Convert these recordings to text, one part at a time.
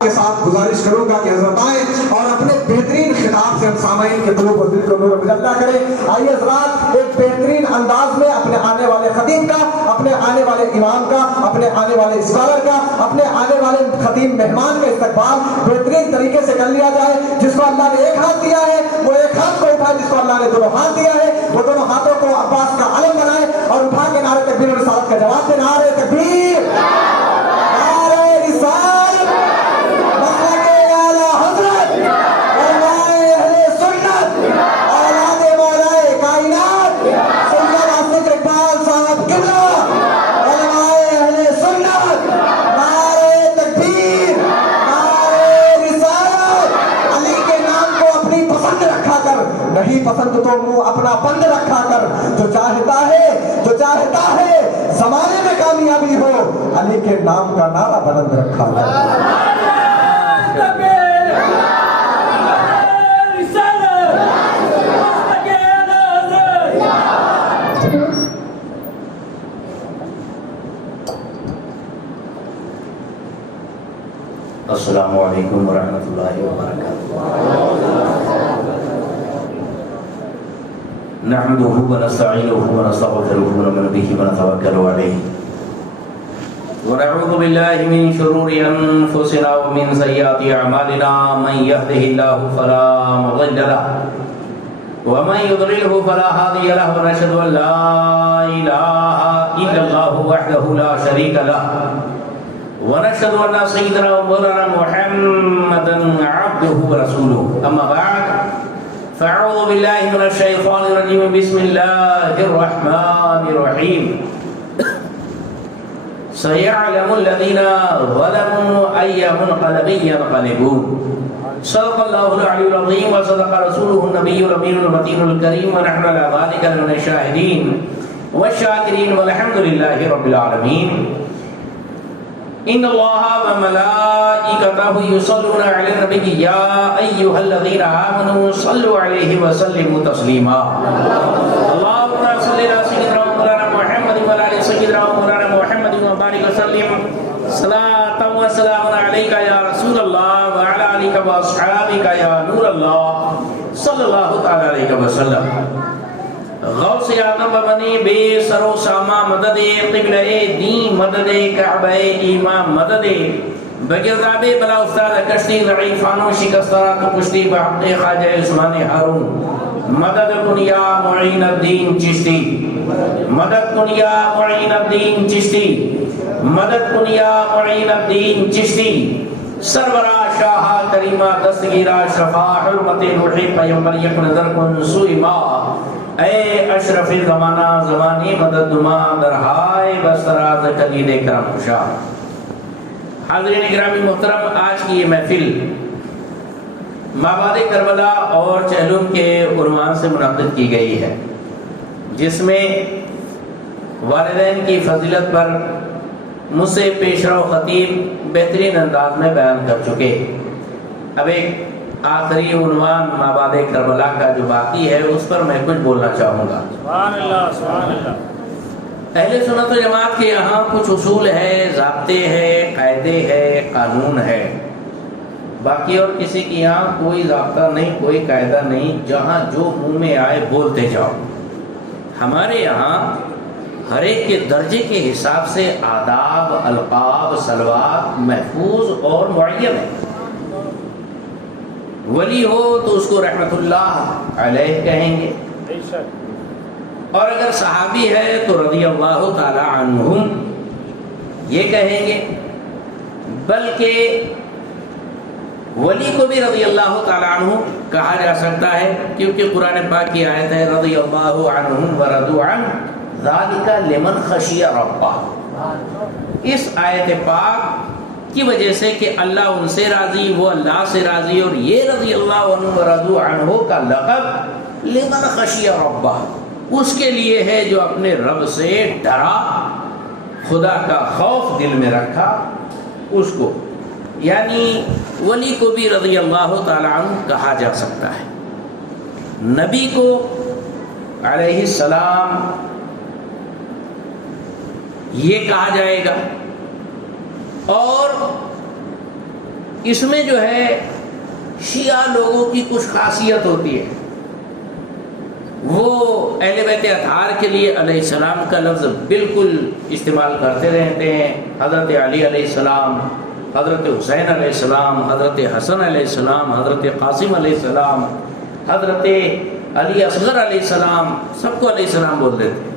کے ساتھ گزارش کروں گا کہ حضرت آئیں اور اپنے بہترین خطاب سے ہم سامعین کے قلوب و دل کو نور و مجلہ کریں۔ آئیے حضرات ایک بہترین انداز میں اپنے آنے والے خطیب کا، اپنے آنے والے امام کا، اپنے آنے والے اسکالر کا، اپنے آنے والے خطیب مہمان کا استقبال بہترین طریقے سے کر لیا جائے۔ جس کو اللہ نے ایک ہاتھ دیا ہے وہ ایک ہاتھ کو اٹھائے، جس کو اللہ نے دونوں ہاتھ دیا ہے وہ دونوں ہاتھوں کو عباس کا علم بنائے اور اٹھا کے نعرہ تکبیر و رسالت کا جواب دے۔ نعرہ تکبیر، نعرہ رسالت، نہیں پسند تو منہ اپنا بند رکھا کر، جو چاہتا ہے زمانے میں کامیابی ہو، علی کے نام کا نعرہ بلند رکھا کر۔ السلام علیکم ورحمۃ اللہ وبرکاتہ۔ نحمده ونستعینه ونستغفره ونؤمن به ونتوکل علیہ ونعوذ باللہ من شرور انفسنا ومن سیئات اعمالنا، من یهده اللہ فلا مضل له ومن یضلله فلا هادی له، ونشهد ان لا الہ الا اللہ وحدہ لا شریک له، ونشهد ان سيدنا ومولانا محمدا عبده ورسوله، اما بعد فاعوذ بالله من الشيطان الرجيم، بسم الله الرحمن الرحيم، سيعلم الذين ظلموا اي منقلب ينقلبون، صدق الله العلي العظيم وصدق رسوله النبي الامين المتين الكريم، ونحن على ذلك من الشاهدين والشاكرين والحمد لله رب العالمين۔ ان اللہ وملائکتہ یصلون علی النبی یا ایھا الذین آمنوا صلوا علیہ وسلموا تسلیما، اللہم صل علی سیدنا مولانا محمد وعلی آل سیدنا مولانا محمد وبارک وسلم صلاۃ و سلام علیک یا رسول اللہ وعلی آلک واصحابک یا نور اللہ صلی اللہ تعالی علیہ وسلم۔ غوث اعظم بنی بے سر و ساما مدد قبلہ دین، مدد کعبہ ایمان، مدد بگرداب بلا استاد کشتی ضعیفانو شکسترا تو کشتی بحق خواجہ عثمان ہارون، مدد کن یا معین الدین چشتی، مدد کن یا معین الدین چشتی، مدد کن یا معین الدین چشتی، سرورا شاہ کریمہ دستگیرہ شفا حرمت روحی پیمبر یک نظر کن سوئی ما، اے اشرف زمانہ زمانی مدد نما درہائے بستراز کلید کرم خوشا۔ حاضرین اکرامی محترم، آج کی یہ محفل مابعد کربلا اور چہلم کے عنوان سے منعقد کی گئی ہے، جس میں والدین کی فضیلت پر مجھ سے پیشرو خطیب بہترین انداز میں بیان کر چکے۔ اب ایک آخری عنوان مابعد کربلا کا جو باقی ہے اس پر میں کچھ بولنا چاہوں گا۔ سبحان اللہ، سبحان اللہ۔ اہل سنت و جماعت کے یہاں کچھ اصول ہے، ضابطے ہیں، قاعدے ہیں، قانون ہے، باقی اور کسی کے یہاں کوئی ضابطہ نہیں، کوئی قاعدہ نہیں، جہاں جو منہ میں آئے بولتے جاؤ۔ ہمارے یہاں ہر ایک کے درجے کے حساب سے آداب، القاب، صلوات محفوظ اور معین ہے۔ ولی ہو تو اس کو رحمت اللہ علیہ کہیں گے، اور اگر صحابی ہے تو رضی اللہ تعالی عنہم یہ کہیں گے، بلکہ ولی کو بھی رضی اللہ تعالی عنہ کہا جا سکتا ہے، کیونکہ قرآن پاک کی آیت ہے رضی اللہ عنہم ورضوا عنہ ذالک لمن خشی ربہ۔ اس آیت پاک کی وجہ سے کہ اللہ ان سے راضی، وہ اللہ سے راضی، اور یہ رضی اللہ عنہ ورضوا عنہ کا لقب لمن خشی ربہ اس کے لیے ہے جو اپنے رب سے ڈرا، خدا کا خوف دل میں رکھا، اس کو یعنی ولی کو بھی رضی اللہ تعالی عنہ کہا جا سکتا ہے۔ نبی کو علیہ السلام یہ کہا جائے گا، اور اس میں جو ہے شیعہ لوگوں کی کچھ خاصیت ہوتی ہے. وہ اہل بیت اطہار کے لیے علیہ السلام کا لفظ بالکل استعمال کرتے رہتے ہیں. حضرت علی علیہ السلام، حضرت حسین علیہ السلام، حضرت حسن علیہ السلام، حضرت قاسم علیہ السلام، حضرت علی اصغر علیہ السلام، سب کو علیہ السلام بول دیتے ہیں.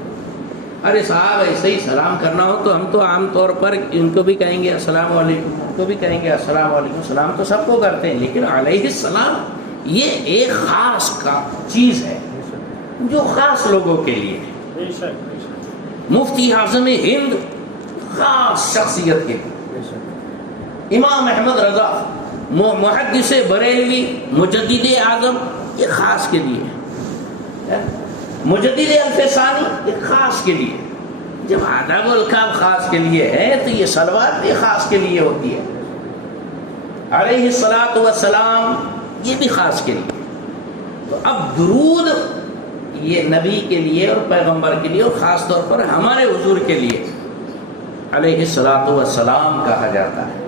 ارے صاحب ایسے ہی سلام کرنا ہو تو ہم تو عام طور پر ان کو بھی کہیں گے السلام علیکم، ان کو بھی کہیں گے السلام علیکم. سلام تو سب کو کرتے ہیں، لیکن علیہ السلام یہ ایک خاص کا چیز ہے جو خاص لوگوں کے لیے ہے. بے شک بے شک مفتی اعظم ہند خاص شخصیت کے لیے، امام احمد رضا محدث بریلوی مجدد اعظم یہ خاص کے لیے ہے. مجدد الفسانی یہ خاص کے لیے. جب آداب الکام خاص کے لیے ہے تو یہ صلوات بھی خاص کے لیے ہوتی ہے. علیہ الصلاۃ والسلام یہ بھی خاص کے لیے. تو اب درود یہ نبی کے لیے اور پیغمبر کے لیے اور خاص طور پر ہمارے حضور کے لیے علیہ الصلاۃ والسلام کہا جاتا ہے.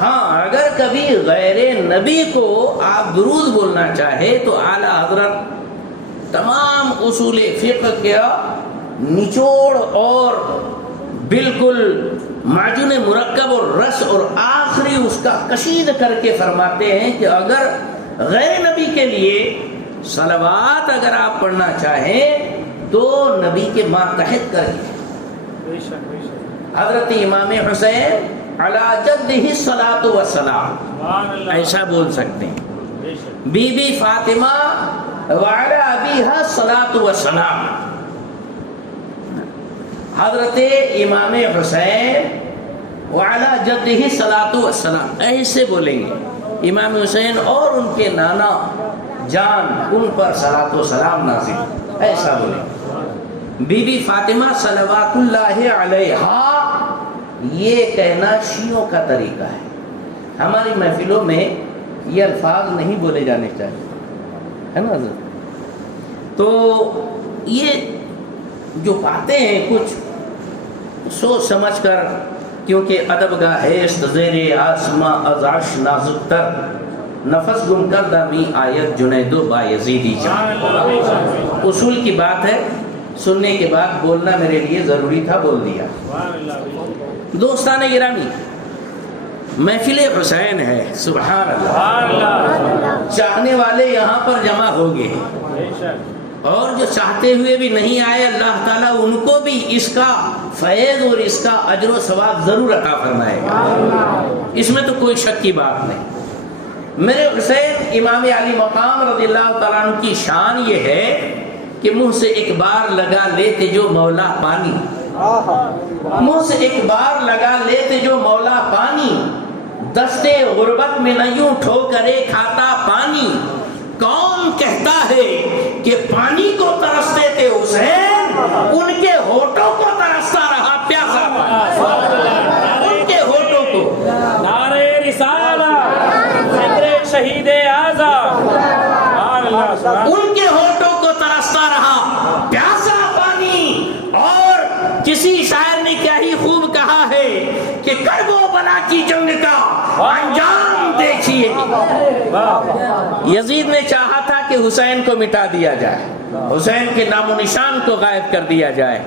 ہاں اگر کبھی غیر نبی کو آپ درود بولنا چاہے تو اعلیٰ حضرت تمام اصول فقہ کا نچوڑ اور بالکل معجون مرکب اور رس اور آخری اس کا کشید کر کے فرماتے ہیں کہ اگر غیر نبی کے لیے صلوات اگر آپ پڑھنا چاہیں تو نبی کے ماتحت کریے. بے شک بے شک حضرت امام حسین علی جدہ الصلاۃ والسلام سبحان اللہ ایسا بول سکتے ہیں. بے شک بی بی فاطمہ وعلی ابیہا الصلاۃ والسلام. حضرت امام حسین وعلی جدہ الصلاۃ والسلام ایسے بولیں گے. امام حسین اور ان کے نانا جان ان پر صلاۃ و سلام نازل ایسا بولیں. بی بی فاطمہ صلوات اللہ علیہا یہ کہنا شیعوں کا طریقہ ہے. ہماری محفلوں میں یہ الفاظ نہیں بولے جانے چاہیے ہے نا حضرت. تو یہ جو باتیں ہیں کچھ سوچ سمجھ کر، کیونکہ ادب گاہ ہیست زیر آسماں از عرش نازک تر، نفس گم کردہ می آیت جنید و بایزیدی سبحان جان. اللہ بے شک بے شک اصول کی بات ہے، سننے کے بعد بولنا میرے لیے ضروری تھا، بول دیا. سبحان اللہ بے شک دوستان گرامی، محفل حسین ہے. سبحان اللہ. سبحان اللہ چاہنے والے یہاں پر جمع ہو گئے بے شک اور جو چاہتے ہوئے بھی نہیں آئے اللہ تعالیٰ ان کو بھی اس کا فیض اور اس کا اجر و ثواب ضرور عطا فرمائے گا. اس میں تو کوئی شک کی بات نہیں. میرے حسین امام علی مقام رضی اللہ تعالیٰ عنہ کی شان یہ ہے کہ منہ سے ایک بار لگا لیتے جو مولا پانی، منہ سے ایک بار لگا لیتے جو مولا پانی، دستے غربت میں نہ یوں ٹھوکرے کھاتا پانی. کون کہتا ہے کہ پانی کو ترستے تھے حسین، ان کے ہونٹوں کو ترستا رہا پیاسا پانی. ان کے ہونٹوں کو نعرہ رسالت ذکر شہید اعظم سبحان اللہ سبحان ان کے ہونٹوں کو ترستا رہا پیاسا پانی. اور کسی شاعر نے کیا ہی خوب کہا ہے کہ کرب و بلا کی جنگ کا انجام دیکھیے. یزید نے چاہا تھا کہ حسین کو مٹا دیا جائے، حسین کے نام و نشان کو غائب کر دیا جائے.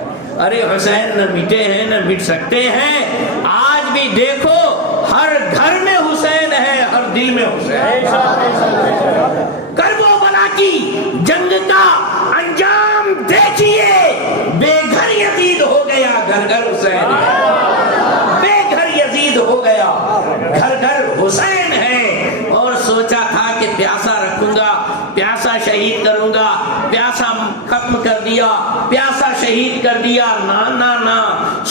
ارے حسین نہ مٹے ہیں نہ مٹ سکتے ہیں. آج بھی دیکھو ہر گھر میں حسین ہے، ہر دل میں حسین. کرب و بلا کی جنگ کا انجام دیکھیے. بے گھر یزید ہو گیا، گھر گھر حسین ہے. بے گھر یزید ہو گیا، گھر گھر حسین ہے. اور سوچا تھا کہ پیاسا رکھوں گا، پیاسا شہید کروں گا، پیاسا ختم کر دیا، پیاسا شہید کر دیا. نا نا نا،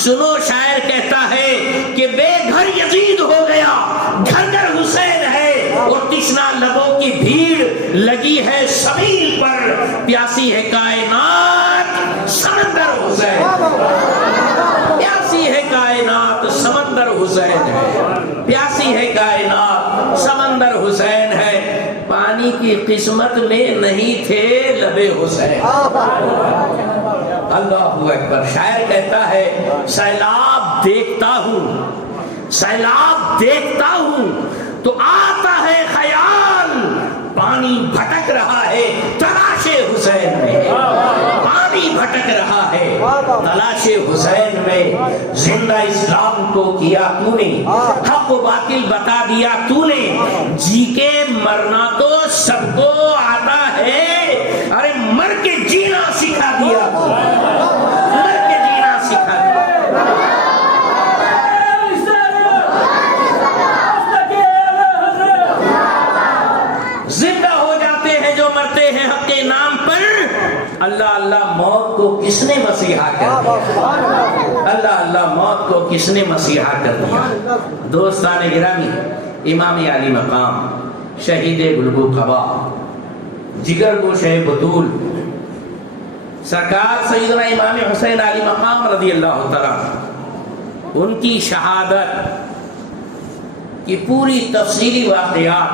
سنو شاعر کہتا ہے کہ بے گھر یزید ہو گیا، گھر گھر حسین ہے. اور تشنا لبوں کی بھیڑ لگی ہے سبیل پر، پیاسی ہے کائنات سمندر حسین. پیاسی ہے کائنات سمندر حسین ہے، پیاسی ہے کائنات سمندر حسین ہے. پانی کی قسمت میں نہیں تھے لبے حسین. اللہ اکبر. شاعر کہتا ہے سیلاب دیکھتا ہوں، سیلاب دیکھتا ہوں تو آتا ہے خیال، پانی بھٹک رہا ہے تلاش حسین میں، پانی بھٹک رہا ہے تلاش حسین میں۔ زندہ اسلام کو کیا تو نے، حق و باطل بتا دیا تو نے، جی کے مرنا تو سب کو آتا ہے، ارے مر کے جینا سکھا دیا، مر کے جینا سکھا دیا۔ زندہ ہو جاتے ہیں جو مرتے ہیں حق کے نام پر۔ اللہ اللہ موت کو کس نے مسیحا کر دیا؟ اللہ اللہ موت کو کس نے مسیحا کر دیا؟ دوستان گرامی، امام علی مقام، شہید بلبو قبا، جگر گوشہ بطول، سرکار سیدنا امام حسین علی مقام رضی اللہ تعالیٰ، ان کی شہادت کی پوری تفصیلی واقعات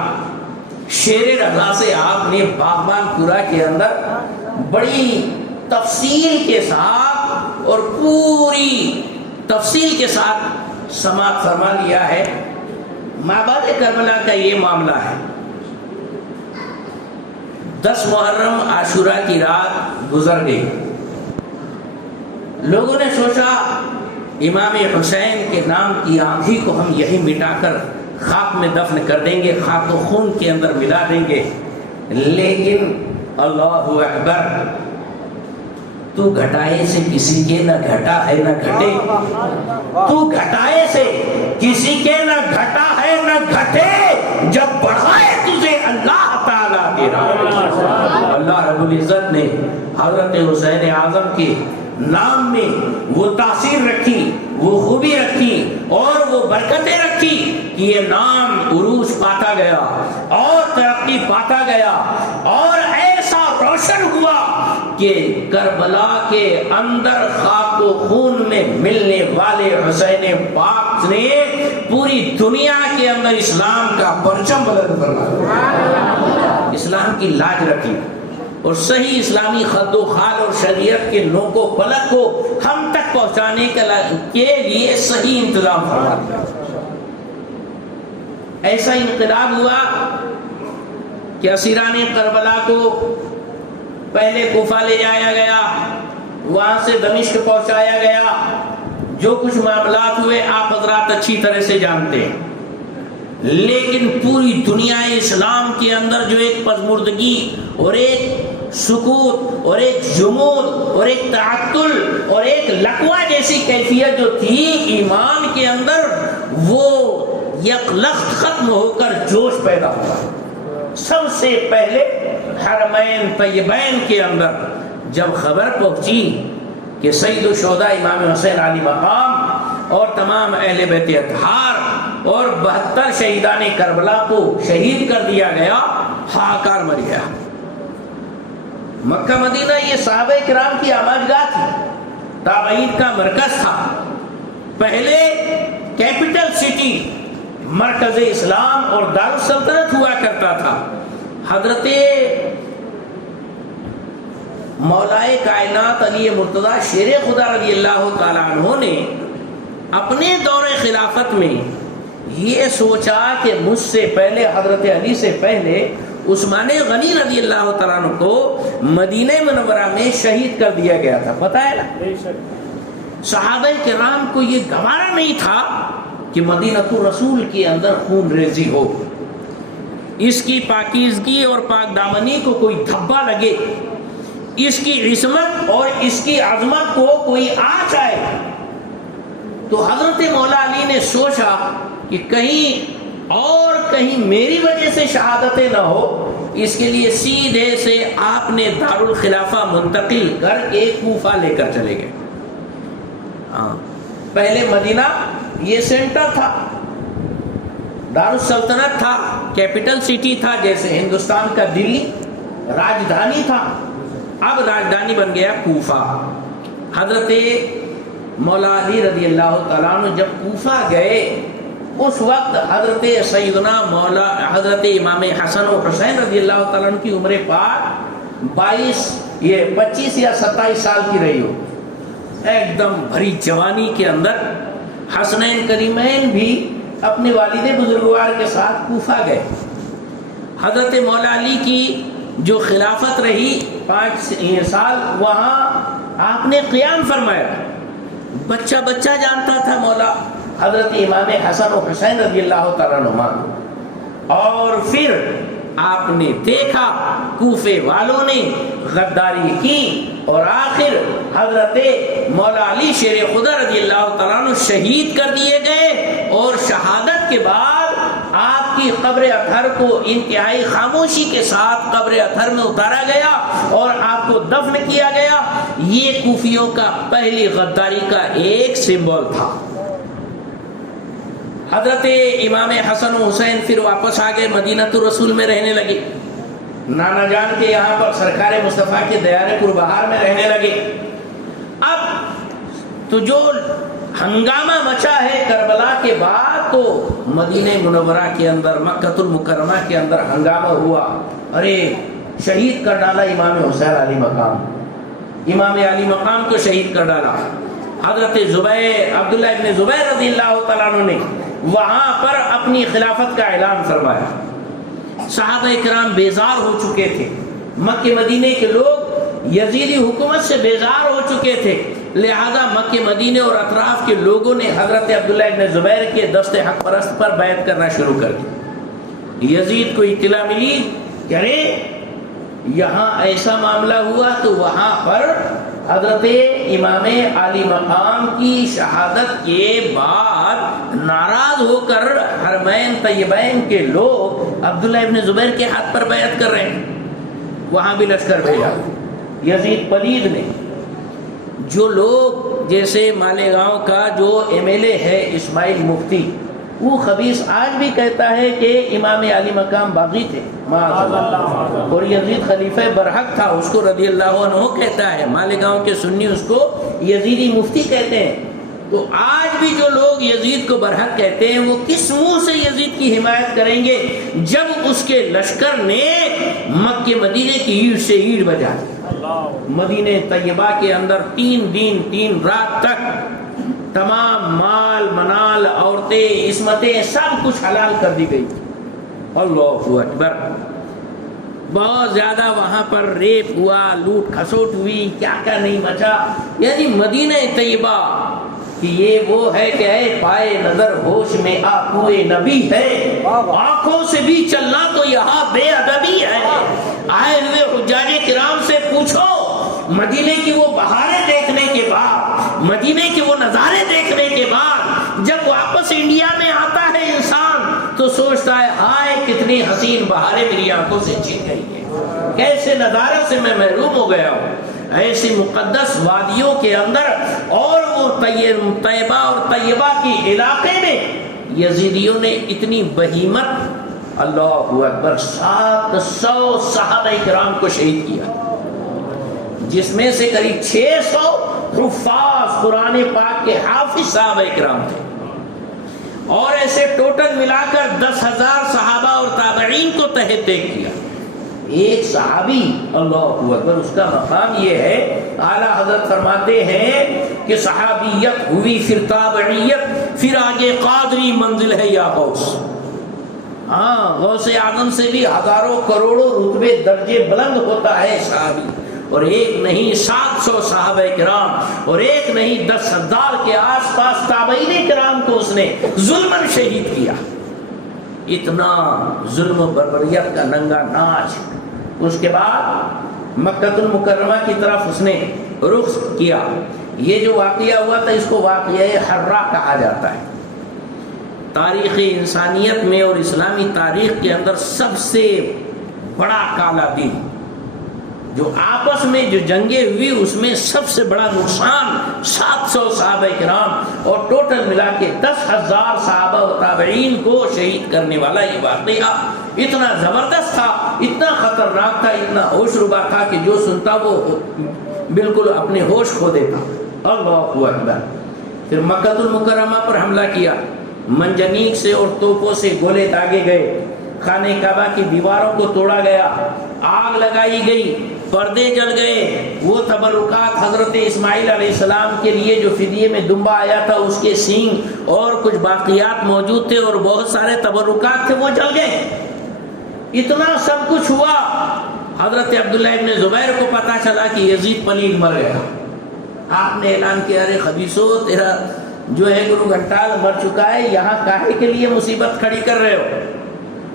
شیر رضا سے آپ نے باغبان پورا کے اندر بڑی تفصیل کے ساتھ اور پوری تفصیل کے ساتھ سماعت فرما لیا ہے۔ مابعد کربلا کا یہ معاملہ ہے۔ 10 محرم عاشوراء کی رات گزر گئی، لوگوں نے سوچا امام حسین کے نام کی آندھی کو ہم یہی مٹا کر خاک میں دفن کر دیں گے، خاک و خون کے اندر ملا دیں گے، لیکن اللہ اکبر، تو گھٹائے سے کسی کے نہ گھٹا ہے نہ گھٹے، تو گھٹائے سے کسی کے نہ گھٹا ہے نہ گھٹے، جب بڑھائے تجھے اللہ تعالیٰ تیرا۔ اللہ رب العزت نے حضرت حسین اعظم کے نام میں وہ تاثیر رکھی، وہ خوبی رکھی اور وہ برکتیں رکھی کہ یہ نام عروج پاتا گیا اور ترقی پاتا گیا اور ایسا روشن ہوا کہ کربلا کے اندر خاک و خون میں ملنے والے حسین پاک نے پوری دنیا کے اندر اسلام کا پرچم بلند فرمایا، اسلام کی لاج رکھی اور صحیح اسلامی خد و خال اور شریعت کے نوک و پلک کو ہم تک پہنچانے کے لیے صحیح انتظام فرما دیا۔ ایسا انقلاب ہوا کہ اسیران کربلا کو پہلے کوفہ لے جایا گیا، وہاں سے دمشق پہنچایا گیا۔ جو کچھ معاملات ہوئے آپ حضرات اچھی طرح سے جانتے ہیں، لیکن پوری دنیا اسلام کے اندر جو ایک پژمردگی اور ایک سکوت اور ایک جمود اور ایک تعطل اور ایک لقوہ جیسی کیفیت جو تھی ایمان کے اندر، وہ یکلخت ختم ہو کر جوش پیدا ہوا۔ سب سے پہلے حرمین طیبین کے اندر جب خبر پہنچی کہ سید الشہداء امام حسین علی مقام اور تمام اہل بیت اطہار اور 72 شہیدان کربلا کو شہید کر دیا گیا، ہاکار مر گیا۔ مکہ مدینہ یہ صحابہ کرام کی آماجگاہ تھی، تابعین کا مرکز تھا، پہلے کیپٹل سٹی، مرکز اسلام اور دارالسلطنت ہوا کرتا تھا۔ حضرت مولائے کائنات علی مرتضیٰ شیر خدا رضی اللہ تعالیٰ عنہ نے اپنے دور خلافت میں یہ سوچا کہ مجھ سے پہلے، حضرت علی سے پہلے عثمان غنی رضی اللہ تعالیٰ عنہ کو مدینہ منورہ میں شہید کر دیا گیا تھا، پتہ ہے نا؟ صحابہ کرام کو یہ گوارا نہیں تھا کہ مدینہ الرسول کے اندر خون ریزی ہو، اس کی پاکیزگی اور پاک دامنی کو کوئی دھبا لگے، اس کی عصمت اور اس کی عظمت کو کوئی آنچ آئے۔ تو حضرت مولا علی نے سوچا کہ کہیں میری وجہ سے شہادتیں نہ ہو، اس کے لیے سیدھے سے آپ نے دارالخلافہ منتقل کر کے کوفہ لے کر چلے گئے۔ پہلے مدینہ یہ سینٹر تھا، دارالسلطنت تھا، کیپٹل سٹی تھا، جیسے ہندوستان کا دلی راجدھانی تھا، اب راجدھانی بن گیا کوفہ۔ حضرت مولا علی رضی اللہ تعالیٰ عنہ جب کوفہ گئے، اس وقت حضرت سیدنا مولا حضرت امام حسن و حسین رضی اللہ تعالیٰ عنہ کی عمر پاک 25 یا 27 سال کی رہی ہو، ایک دم بھری جوانی کے اندر حسنین کریمین بھی اپنے والد بزرگوار کے ساتھ کوفہ گئے. حضرت مولا علی کی جو خلافت رہی 5 سال، وہاں آپ نے قیام فرمایا. بچہ بچہ جانتا تھا مولا حضرت امام حسن و حسین رضی اللہ تعالیٰ عنہما. اور پھر آپ نے دیکھا کوفے والوں نے غداری کی اور آخر حضرت مولا علی شیر خدا رضی اللہ تعالیٰ عنہ شہید کر دیے گئے. اور شہادت کے بعد آپ کی قبر اطہر کو انتہائی خاموشی کے ساتھ قبر اطہر میں اتارا گیا اور آپ کو دفن کیا گیا. یہ کوفیوں کا پہلی غداری کا ایک سمبل تھا. حضرت امام حسن و حسین پھر واپس آ گئے، مدینۃ الرسول میں رہنے لگے. نانا جان کے یہاں پر سرکار مصطفیٰ کے دیار پربہار میں رہنے لگے. اب تو جو ہنگامہ مچا ہے کربلا کے بعد، تو مدینہ منورہ کے اندر، مکہ المکرمہ کے اندر ہنگامہ ہوا. ارے شہید کر ڈالا امام حسین علی مقام، امام علی مقام کو شہید کر ڈالا. حضرت زبیر، عبداللہ ابن زبیر رضی اللہ تعالیٰ عنہ نے وہاں پر اپنی خلافت کا اعلان فرمایا. صحابہ کرام بیزار ہو چکے تھے، مکہ مدینے کے لوگ یزیدی حکومت سے بیزار ہو چکے تھے، لہذا مکہ مدینے اور اطراف کے لوگوں نے حضرت عبداللہ ابن زبیر کے دست حق پرست پر بیعت کرنا شروع کر دی. یزید کو اطلاع ملی کہ ارے یہاں ایسا معاملہ ہوا، تو وہاں پر حضرت امام علی مقام کی شہادت کے بعد ناراض ہو کر حرمین طیبین کے لوگ عبداللہ ابن زبیر کے ہاتھ پر بیعت کر رہے ہیں. وہاں بھی لشکر بھیجا یزید پلید نے. جو لوگ جیسے مالیگاؤں کا جو ایم ایل اے ہے اسماعیل مفتی، وہ خبیث آج بھی کہتا ہے کہ امام علی مقام باغی تھے اور یزید خلیفہ برحق تھا، اس کو رضی اللہ عنہ کہتا ہے. مالیگاؤں کے سنی اس کو یزیدی مفتی کہتے ہیں. تو آج بھی جو لوگ یزید کو برحق کہتے ہیں، وہ کس منہ سے یزید کی حمایت کریں گے جب اس کے لشکر نے مکہ مدینے کی اینٹ سے اینٹ بجا دی. مدینہ طیبہ کے اندر 3 دن 3 رات تک تمام مال منال، عورتیں، عصمتیں، سب کچھ حلال کر دی گئی. اللہ اکبر. بہت زیادہ وہاں پر ریپ ہوا، لوٹ کھسوٹ ہوئی، کیا کیا نہیں بچا. یعنی مدینہ طیبہ کہ یہ وہ ہے کہ اے پائے نظر ہوش میں آقوئے نبی ہے، آنکھوں سے بھی چلنا تو یہاں بے ادبی ہے. آئے ہوئے حجاج کرام سے پوچھو، مدینے کی وہ بہاریں دیکھنے کے بعد، مدینے کے وہ نظارے دیکھنے کے بعد جب واپس انڈیا میں آتا ہے انسان تو سوچتا ہے ہائے کتنی حسین بہاریں میری آنکھوں سے چھن گئی ہیں، کیسے نظارے سے میں محروم ہو گیا ہوں. ایسی مقدس وادیوں کے اندر اور وہ طیبہ اور طیبہ کی علاقے میں یزیدیوں نے اتنی بہیمت، اللہ اکبر، 700 صحابہ کرام کو شہید کیا، جس میں سے قریب 600 حفاظ قرآن پاک کے حافظ صحابہ کرام تھے. اور ایسے ٹوٹل ملا کر 10,000 صحابہ اور تابعین کو تحت دیکھ کیا. ایک صحابی، اللہ اکبر، اس کا مقام یہ ہے، اعلیٰ حضرت فرماتے ہیں کہ صحابیت ہوئی پھر تابعیت، پھر آگے قادری منزل ہے یا غوث. ہاں، غوث اعظم سے بھی ہزاروں کروڑوں رتبے درجے بلند ہوتا ہے صحابی. اور ایک نہیں 700 صحابہ کرام، اور ایک نہیں 10,000 کے آس پاس تابعین کرام کو اس نے ظلماً شہید کیا. اتنا ظلم و بربریت کا ننگا ناچ. اس کے بعد مکہ المکرمہ کی طرف اس نے رخ کیا. یہ جو واقعہ ہوا تھا اس کو واقعہ حرہ کہا جاتا ہے. تاریخ انسانیت میں اور اسلامی تاریخ کے اندر سب سے بڑا کالا دن، جو آپس میں جو جنگیں ہوئی اس میں سب سے بڑا نقصان 700 صحابہ کرام اور ٹوٹل ملا کے 10,000 صحابہ و تابعین کو شہید کرنے والا یہ واقعہ اتنا زبردست تھا، اتنا خطرناک تھا، اتنا ہوش ربا تھا کہ جو سنتا وہ بالکل اپنے ہوش کھو دیتا. اللہ اکبر. پھر مکہ المکرمہ پر حملہ کیا، منجنیق سے اور توپوں سے گولے داغے گئے، خانہ کعبہ کی دیواروں کو توڑا گیا، آگ لگائی گئی، پردے جل گئے، وہ تبرکات حضرت اسماعیل علیہ السلام کے لیے جو فدیے میں دمبا آیا تھا اس کے سینگ اور کچھ باقیات موجود تھے اور بہت سارے تبرکات تھے، وہ جل گئے۔ اتنا سب کچھ ہوا، حضرت عبداللہ ابن زبیر کو پتا چلا کہ یزید پلید مر گیا۔ آپ نے اعلان کیا، ارے خبیثو، تیرا جو ہے گرو گھنٹال مر چکا ہے، یہاں کاہے کے لیے مصیبت کھڑی کر رہے ہو؟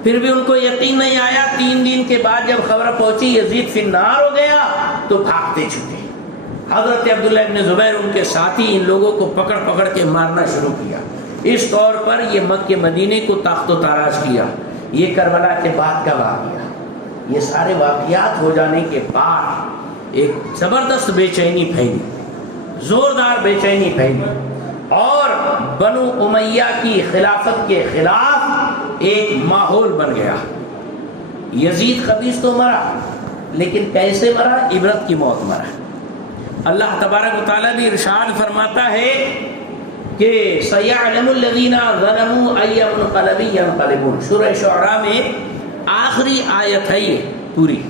پھر بھی ان کو یقین نہیں آیا۔ 3 دن کے بعد جب خبر پہنچی یزید فی النار ہو گیا تو بھاگتے چھٹے۔ حضرت عبداللہ ابن زبیر ان کے ساتھی ان لوگوں کو پکڑ پکڑ کے مارنا شروع کیا۔ اس طور پر یہ مکہ مدینے کو تاخت و تاراج کیا۔ یہ کربلا کے بعد کا واقعہ، یہ سارے واقعات ہو جانے کے بعد ایک زبردست بے چینی پھیلی، زوردار بے چینی پھیلی، اور بنو امیہ کی خلافت کے خلاف ایک ماحول بن گیا۔ یزید خبیث تو مرا، لیکن کیسے مرا؟ عبرت کی موت مرا۔ اللہ تبارک و تعالیٰ بھی ارشاد فرماتا ہے کہ سَيَعْلَمُ الَّذِينَ ظَلَمُوا أَيَّ مُنْقَلَبٍ يَنْقَلِبُونَ، سورہ شعراء میں آخری آیت ہے یہ پوری،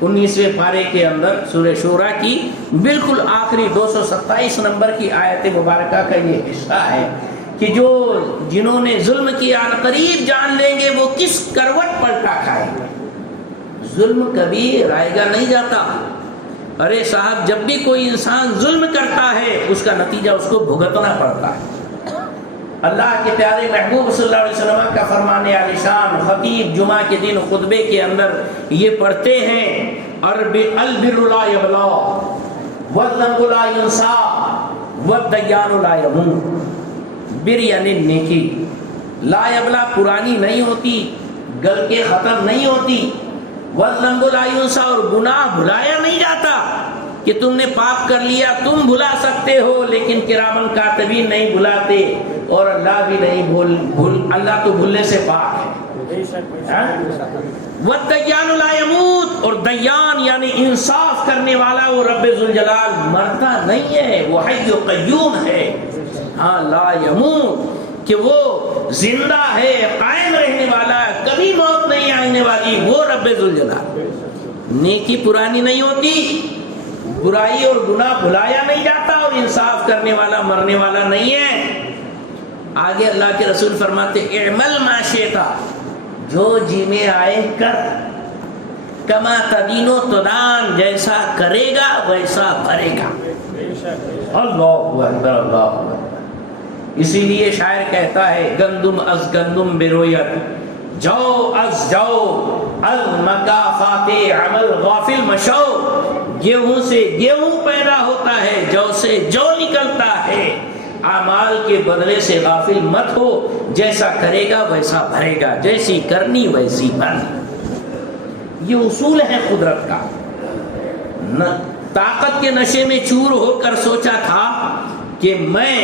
19ویں پارے کے اندر سورہ شورا کی بالکل آخری 227 نمبر کی آیت مبارکہ کا یہ حصہ ہے کہ جو جنہوں نے ظلم کیا قریب جان لیں گے وہ کس کروٹ پلٹا کھائیں گے۔ ظلم کبھی رائے گا نہیں جاتا۔ ارے صاحب، جب بھی کوئی انسان ظلم کرتا ہے اس کا نتیجہ اس کو بھگتنا پڑتا ہے۔ اللہ کے پیارے محبوب صلی اللہ علیہ وسلم کا فرمان عالی شان خطیب جمعہ کے دن خطبے کے اندر یہ پڑھتے ہیں، البر لا یبلا والذنب لا ینسا والدیان لا یموت۔ بر یعنی نیکی، لا یبلا پرانی نہیں ہوتی، گل کے ختم نہیں ہوتی، والذنب لا ینسا اور گناہ بھلایا نہیں جاتا کہ تم نے پاپ کر لیا تم بھلا سکتے ہو لیکن کرامن کاتبین نہیں بھلاتے، اور اللہ بھی نہیں اللہ تو بھولنے سے پاک ہے۔ والدیان لا یموت، اور دیان یعنی انصاف کرنے والا وہ رب ذوالجلال مرتا نہیں ہے، وہ حی و قیوم ہے۔ ہاں، لا یموت کہ وہ زندہ ہے، قائم رہنے والا ہے، کبھی موت نہیں آنے والی، وہ رب ذوالجلال۔ نیکی پرانی نہیں ہوتی، برائی اور گناہ بھلایا نہیں جاتا، اور انصاف کرنے والا مرنے والا نہیں ہے۔ آگے اللہ کے رسول فرماتے اعمل ما شئت، جو جی میں آئے کر، کما تدین و تدان، جیسا کرے گا ویسا بھرے گا۔ اللہ اکبر، اللہ اکبر۔ اسی لیے شاعر کہتا ہے گندم از گندم برویت، جو از جو المکافات عمل غافل مشو۔ گیہوں سے گیہوں پیدا ہوتا ہے، جو سے جو نکلتا ہے، اعمال کے بدلے سے غافل مت ہو، جیسا کرے گا ویسا بھرے گا، جیسی کرنی ویسی بھرنی۔ یہ اصول ہے قدرت کا۔ طاقت کے نشے میں چور ہو کر سوچا تھا کہ میں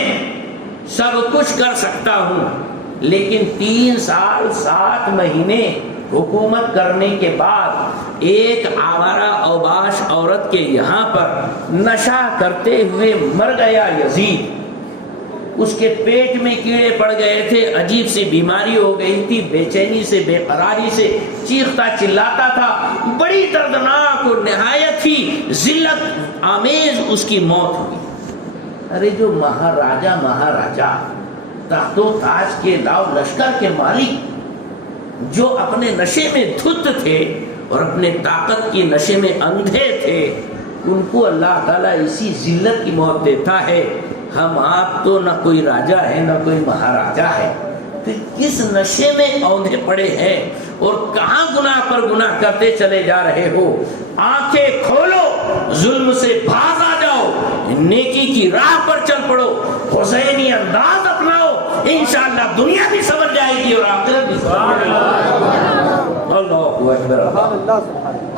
سب کچھ کر سکتا ہوں، لیکن 3 سال 7 مہینے حکومت کرنے کے بعد ایک آوارہ اوباش عورت کے یہاں پر نشہ کرتے ہوئے مر گیا یزید۔ اس کے پیٹ میں کیڑے پڑ گئے تھے، عجیب سی بیماری ہو گئی تھی، بے چینی سے بے قراری سے چیختا چلاتا تھا، بڑی دردناک اور نہایت ہی ذلت آمیز اس کی موت ہوئی۔ ارے جو مہاراجا تخت و تاج کے لاؤ لشکر کے مالک، جو اپنے نشے میں دھت تھے اور اپنے طاقت کی نشے میں اندھے تھے، ان کو اللہ تعالیٰ اسی ذلت کی موت دیتا ہے۔ ہم آپ تو نہ کوئی راجا ہے نہ کوئی مہاراجا ہے، پھر کس نشے میں اوندھے پڑے ہیں اور کہاں گناہ پر گناہ کرتے چلے جا رہے ہو۔ آنکھیں کھولو، ظلم سے باز آ جاؤ، نیکی کی راہ پر چل پڑو، حسینی انداز اپناؤ، انشاءاللہ دنیا بھی سمجھ جائے گی اور آخرت بھی سمجھ جائے گی۔ اللہ اکبر۔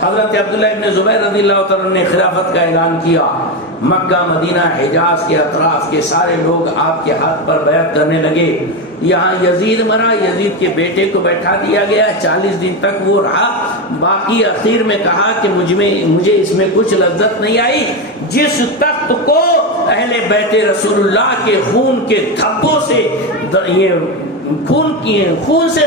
حضرت عبداللہ ابن زبیر رضی اللہ تعالیٰ نے خلافت کا اعلان کیا۔ مکہ مدینہ حجاز کے اطراف کے سارے لوگ آپ کے ہاتھ پر بیعت کرنے لگے۔ یہاں یزید مرا، یزید کے بیٹے کو بیٹھا دیا گیا، 40 دن تک وہ رہا۔ باقی اخیر میں کہا کہ مجھے اس میں کچھ لذت نہیں آئی، جس تخت کو اہل بیت رسول اللہ کے خون کے دھبوں سے یہ خون سے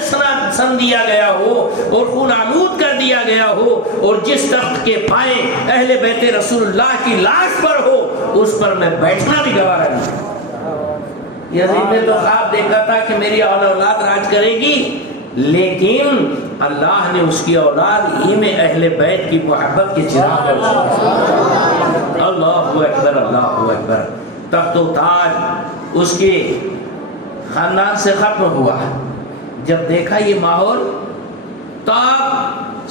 سن دیا گیا ہو اور خون آلود کر دیا گیا ہو، اور جس تخت کے پائے اہل بیت رسول اللہ کی لاش پر ہو اس پر میں بیٹھنا بھی گوارا نہیں۔ یزید نے تو خواب دیکھا تھا کہ میری اولاد راج کرے گی، لیکن اللہ نے اس کی اولاد ہی میں اہل بیت کی محبت کے چراغ پر اللہ اکبر اللہ اکبر۔ تخت و تاج اس کے خاندان سے ختم ہوا۔ جب دیکھا یہ ماحول، تب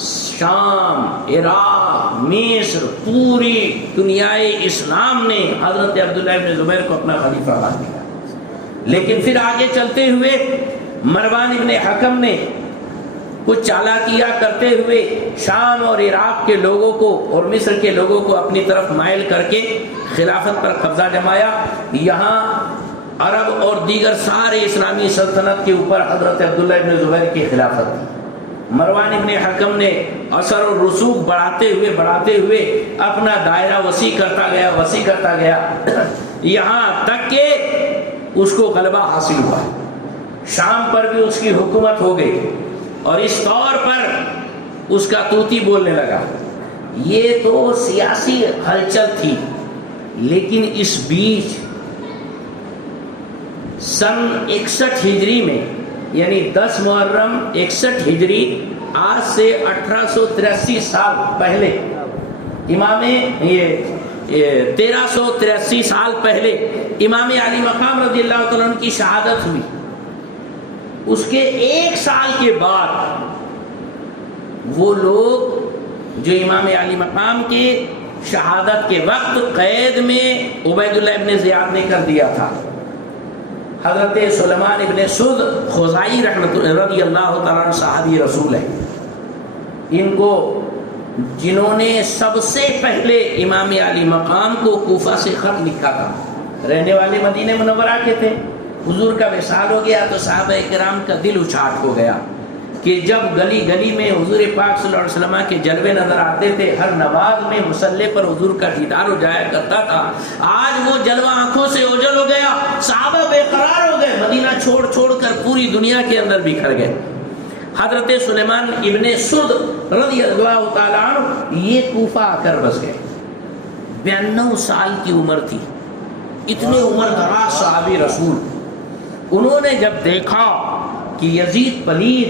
شام، عراق، مصر، پوری دنیائے اسلام نے حضرت عبداللہ ابن زبیر کو اپنا خلیفہ مان لیا۔ لیکن پھر آگے چلتے ہوئے مروان ابن حکم نے کچھ چالاکیاں کرتے ہوئے شام اور عراق کے لوگوں کو اور مصر کے لوگوں کو اپنی طرف مائل کر کے خلافت پر قبضہ جمایا۔ یہاں عرب اور دیگر سارے اسلامی سلطنت کے اوپر حضرت عبداللہ ابن زبیر کی خلافت تھی۔ مروان ابن حکم نے اثر و رسوخ بڑھاتے ہوئے اپنا دائرہ وسیع کرتا گیا یہاں تک کہ اس کو غلبہ حاصل ہوا۔ شام پر بھی اس کی حکومت ہو گئی اور اس طور پر اس کا طوطی بولنے لگا۔ یہ تو سیاسی ہلچل تھی، لیکن اس بیچ سن 61 ہجری میں، یعنی 10 محرم 61 ہجری، آج سے 1883 سال پہلے، 1383 سال پہلے امام علی مقام رضی اللہ تعالیٰ عنہ کی شہادت ہوئی۔ اس کے 1 سال کے بعد وہ لوگ جو امام علی مقام کے شہادت کے وقت قید میں عبید اللہ ابن زیاد نے کر دیا تھا، حضرت سلیمان ابن سد خزائی رضی اللہ تعالیٰ عنہ صحابی رسول ہے، ان کو جنہوں نے سب سے پہلے امام علی مقام کو کوفہ سے خط لکھا تھا، رہنے والے مدینہ منورہ کے تھے۔ حضور کا وصال ہو گیا تو صحابہ کرام کا دل اچاٹ ہو گیا کہ جب گلی گلی میں حضور پاک صلی اللہ علیہ وسلم کے جلوے نظر آتے تھے، ہر نماز میں مصلی پر حضور کا دیدار ہو جایا کرتا تھا، آج وہ جلوہ آنکھوں سے اوجھل ہو گیا، صحابہ بے قرار ہو گئے، مدینہ چھوڑ کر پوری دنیا کے اندر بکھر گئے۔ حضرت سلیمان ابن سد رضی اللہ تعالیٰ عنہ یہ کوفہ آ کر بس گئے۔ 92 سال کی عمر تھی، اتنے عمر دراز صحابی رسول۔ انہوں نے جب دیکھا کہ یزید پلید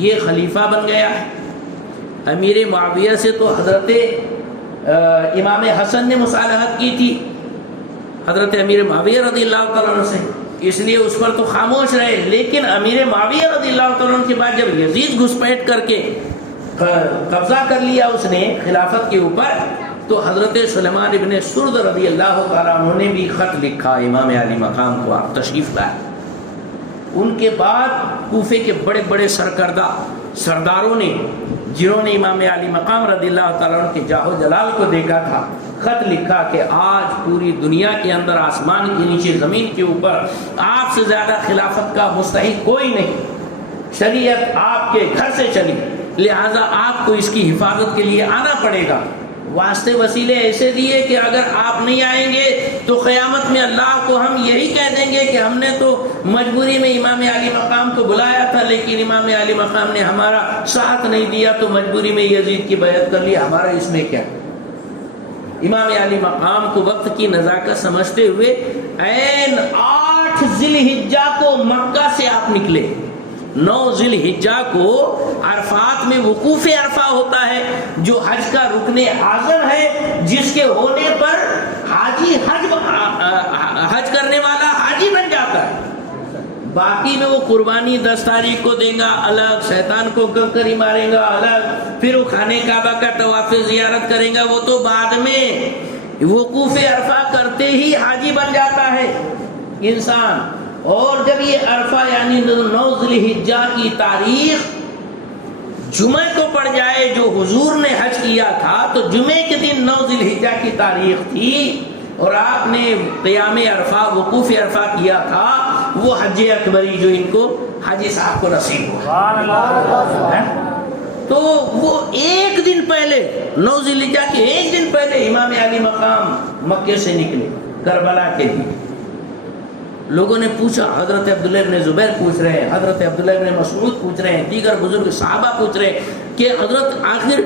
یہ خلیفہ بن گیا ہے، امیر معاویہ سے تو حضرت امام حسن نے مصالحت کی تھی، حضرت امیر معاویہ رضی اللہ تعالیٰ عنہ سے، اس لیے اس پر تو خاموش رہے، لیکن امیر معاویہ رضی اللہ تعالیٰ عنہ کے بعد جب یزید گھسپیٹ کر کے قبضہ کر لیا اس نے خلافت کے اوپر، تو حضرت سلیمان ابن سرد رضی اللہ تعالیٰ عنہ نے بھی خط لکھا امام علی مقام کو، آپ تشریف لائے۔ ان کے بعد کوفے کے بڑے بڑے سرکردہ سرداروں نے، جنہوں نے امام علی مقام رضی اللہ تعالیٰ عنہ کے جاہ و جلال کو دیکھا تھا، خط لکھا کہ آج پوری دنیا کے اندر، آسمان کے نیچے، زمین کے اوپر آپ سے زیادہ خلافت کا مستحق کوئی نہیں، شریعت آپ کے گھر سے چلی، لہذا آپ کو اس کی حفاظت کے لیے آنا پڑے گا۔ واسطے وسیلے ایسے دیے کہ اگر آپ نہیں آئیں گے تو قیامت میں اللہ کو ہم یہی کہہ دیں گے کہ ہم نے تو مجبوری میں امام علی مقام کو بلایا تھا، لیکن امام علی مقام نے ہمارا ساتھ نہیں دیا تو مجبوری میں یزید کی بیعت کر لی، ہمارا اس میں کیا۔ امام علی مقام کو وقت کی نزاکت سمجھتے ہوئے عین 8 ذی الحجہ کو مکہ سے آپ نکلے۔ 9 ذی الحجہ کو عرفات میں وقوف عرفہ ہوتا ہے، جو حج کا رکن اعظم ہے، جس کے ہونے پر حاجی حج کرنے والا حاجی بن جاتا ہے۔ باقی میں وہ قربانی 10 تاریخ کو دے گا الگ، شیطان کو کنکری مارے گا الگ، پھر وہ خانہ کعبہ کا طواف زیارت کرے گا، وہ تو بعد میں۔ وقوف عرفہ کرتے ہی حاجی بن جاتا ہے انسان۔ اور جب یہ عرفہ یعنی 9 ذی الحجہ کی تاریخ جمعہ کو پڑ جائے جو حضور نے حج کیا تھا، تو جمعے کے دن 9 ذی الحجہ کی تاریخ تھی اور آپ نے قیام عرفہ، وقوف عرفہ کیا تھا، وہ حج اکبری جو ان کو حاجی صاحب کو نصیب ہوا۔ تو وہ ایک دن پہلے، 9 ذی الحجہ کے ایک دن پہلے امام علی مقام مکے سے نکلے کربلا کے لیے۔ لوگوں نے پوچھا، حضرت عبداللہ ابن زبیر پوچھ رہے ہیں، حضرت عبداللہ ابن مسعود پوچھ رہے ہیں، دیگر بزرگ صحابہ پوچھ رہے ہیں کہ حضرت آخر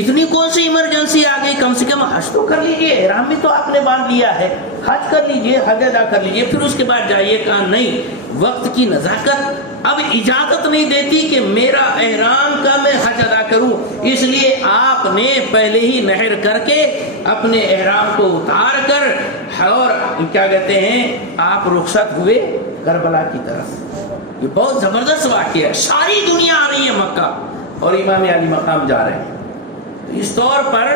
اتنی کون سی ایمرجنسی آ گئی، کم سے کم حج تو کر لیجئے، احرام بھی تو آپ نے باندھ لیا ہے، حج کر لیجئے، حج ادا کر لیجئے، پھر اس کے بعد جائیے۔ کہا نہیں، وقت کی نزاکت اب اجازت نہیں دیتی کہ میرا احرام کا میں حج ادا کروں، اس لیے آپ نے پہلے ہی نحر کر کے اپنے احرام کو اتار کر اور کیا کہتے ہیں آپ رخصت ہوئے کربلا کی طرف۔ یہ بہت زبردست واقعہ ہے، ساری دنیا آ رہی ہے مکہ اور امام علی مقام جا رہے ہیں۔ اس طور پر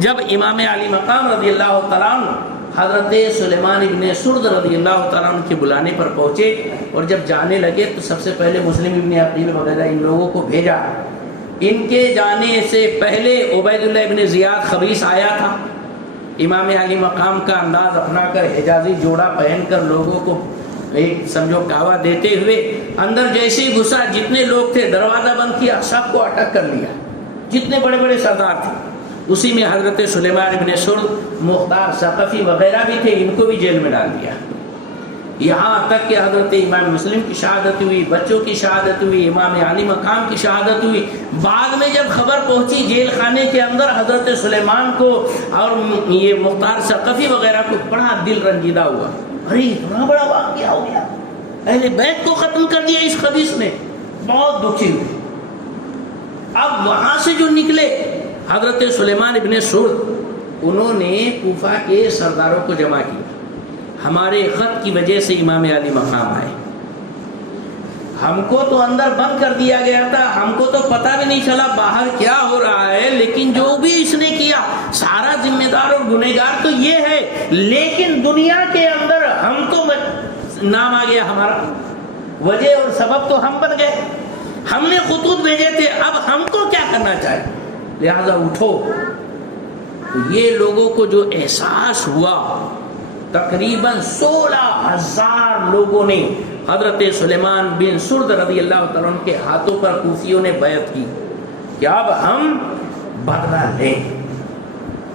جب امام علی مقام رضی اللہ تعالیٰ عنہ حضرت سلیمان ابن سرد رضی اللہ تعالیٰ عنہ کے بلانے پر پہنچے اور جب جانے لگے تو سب سے پہلے مسلم ابن عقیل وغیرہ ان لوگوں کو بھیجا۔ ان کے جانے سے پہلے عبید اللہ ابن زیاد خبیث آیا تھا، امام علی مقام کا انداز اپنا کر حجازی جوڑا پہن کر لوگوں کو ایک سمجھو کعوہ دیتے ہوئے اندر جیسے ہی گھسا، جتنے لوگ تھے دروازہ بند کیا، سب کو اٹک کر لیا، جتنے بڑے بڑے سردار تھے۔ اسی میں حضرت سلیمان ابن سرد، مختار ثقفی وغیرہ بھی تھے، ان کو بھی جیل میں ڈال دیا۔ یہاں تک کہ حضرت امام مسلم کی شہادت ہوئی، بچوں کی شہادت ہوئی، امام علی مقام کی شہادت ہوئی۔ بعد میں جب خبر پہنچی جیل خانے کے اندر حضرت سلیمان کو اور یہ مختار ثقفی وغیرہ کو، بڑا دل رنجیدہ ہوا، ارے اتنا بڑا واقعہ ہو گیا، اہل بیت کو ختم کر دیا اس خبیث نے، بہت دکھی ہوئے۔ اب وہاں سے جو نکلے حضرت سلیمان ابن سرد، انہوں نے کوفہ کے سرداروں کو جمع کیا، ہمارے خط کی وجہ سے امام علی مقام آئے، ہم کو تو اندر بند کر دیا گیا تھا، ہم کو تو پتہ بھی نہیں چلا باہر کیا ہو رہا ہے، لیکن جو بھی اس نے کیا سارا ذمہ دار اور گنہگار تو یہ ہے، لیکن دنیا کے اندر ہم تو نام آ گیا ہمارا، وجہ اور سبب تو ہم بن گئے، ہم نے خطوط بھیجے تھے، اب ہم کو کیا کرنا چاہیے، لہذا اٹھو۔ تو یہ لوگوں کو جو احساس ہوا، تقریباً 16,000 لوگوں نے حضرت سلیمان بن سرد رضی اللہ تعالیٰ عنہ کے ہاتھوں پر کوفیوں نے بیعت کی کہ اب ہم بدلہ لیں۔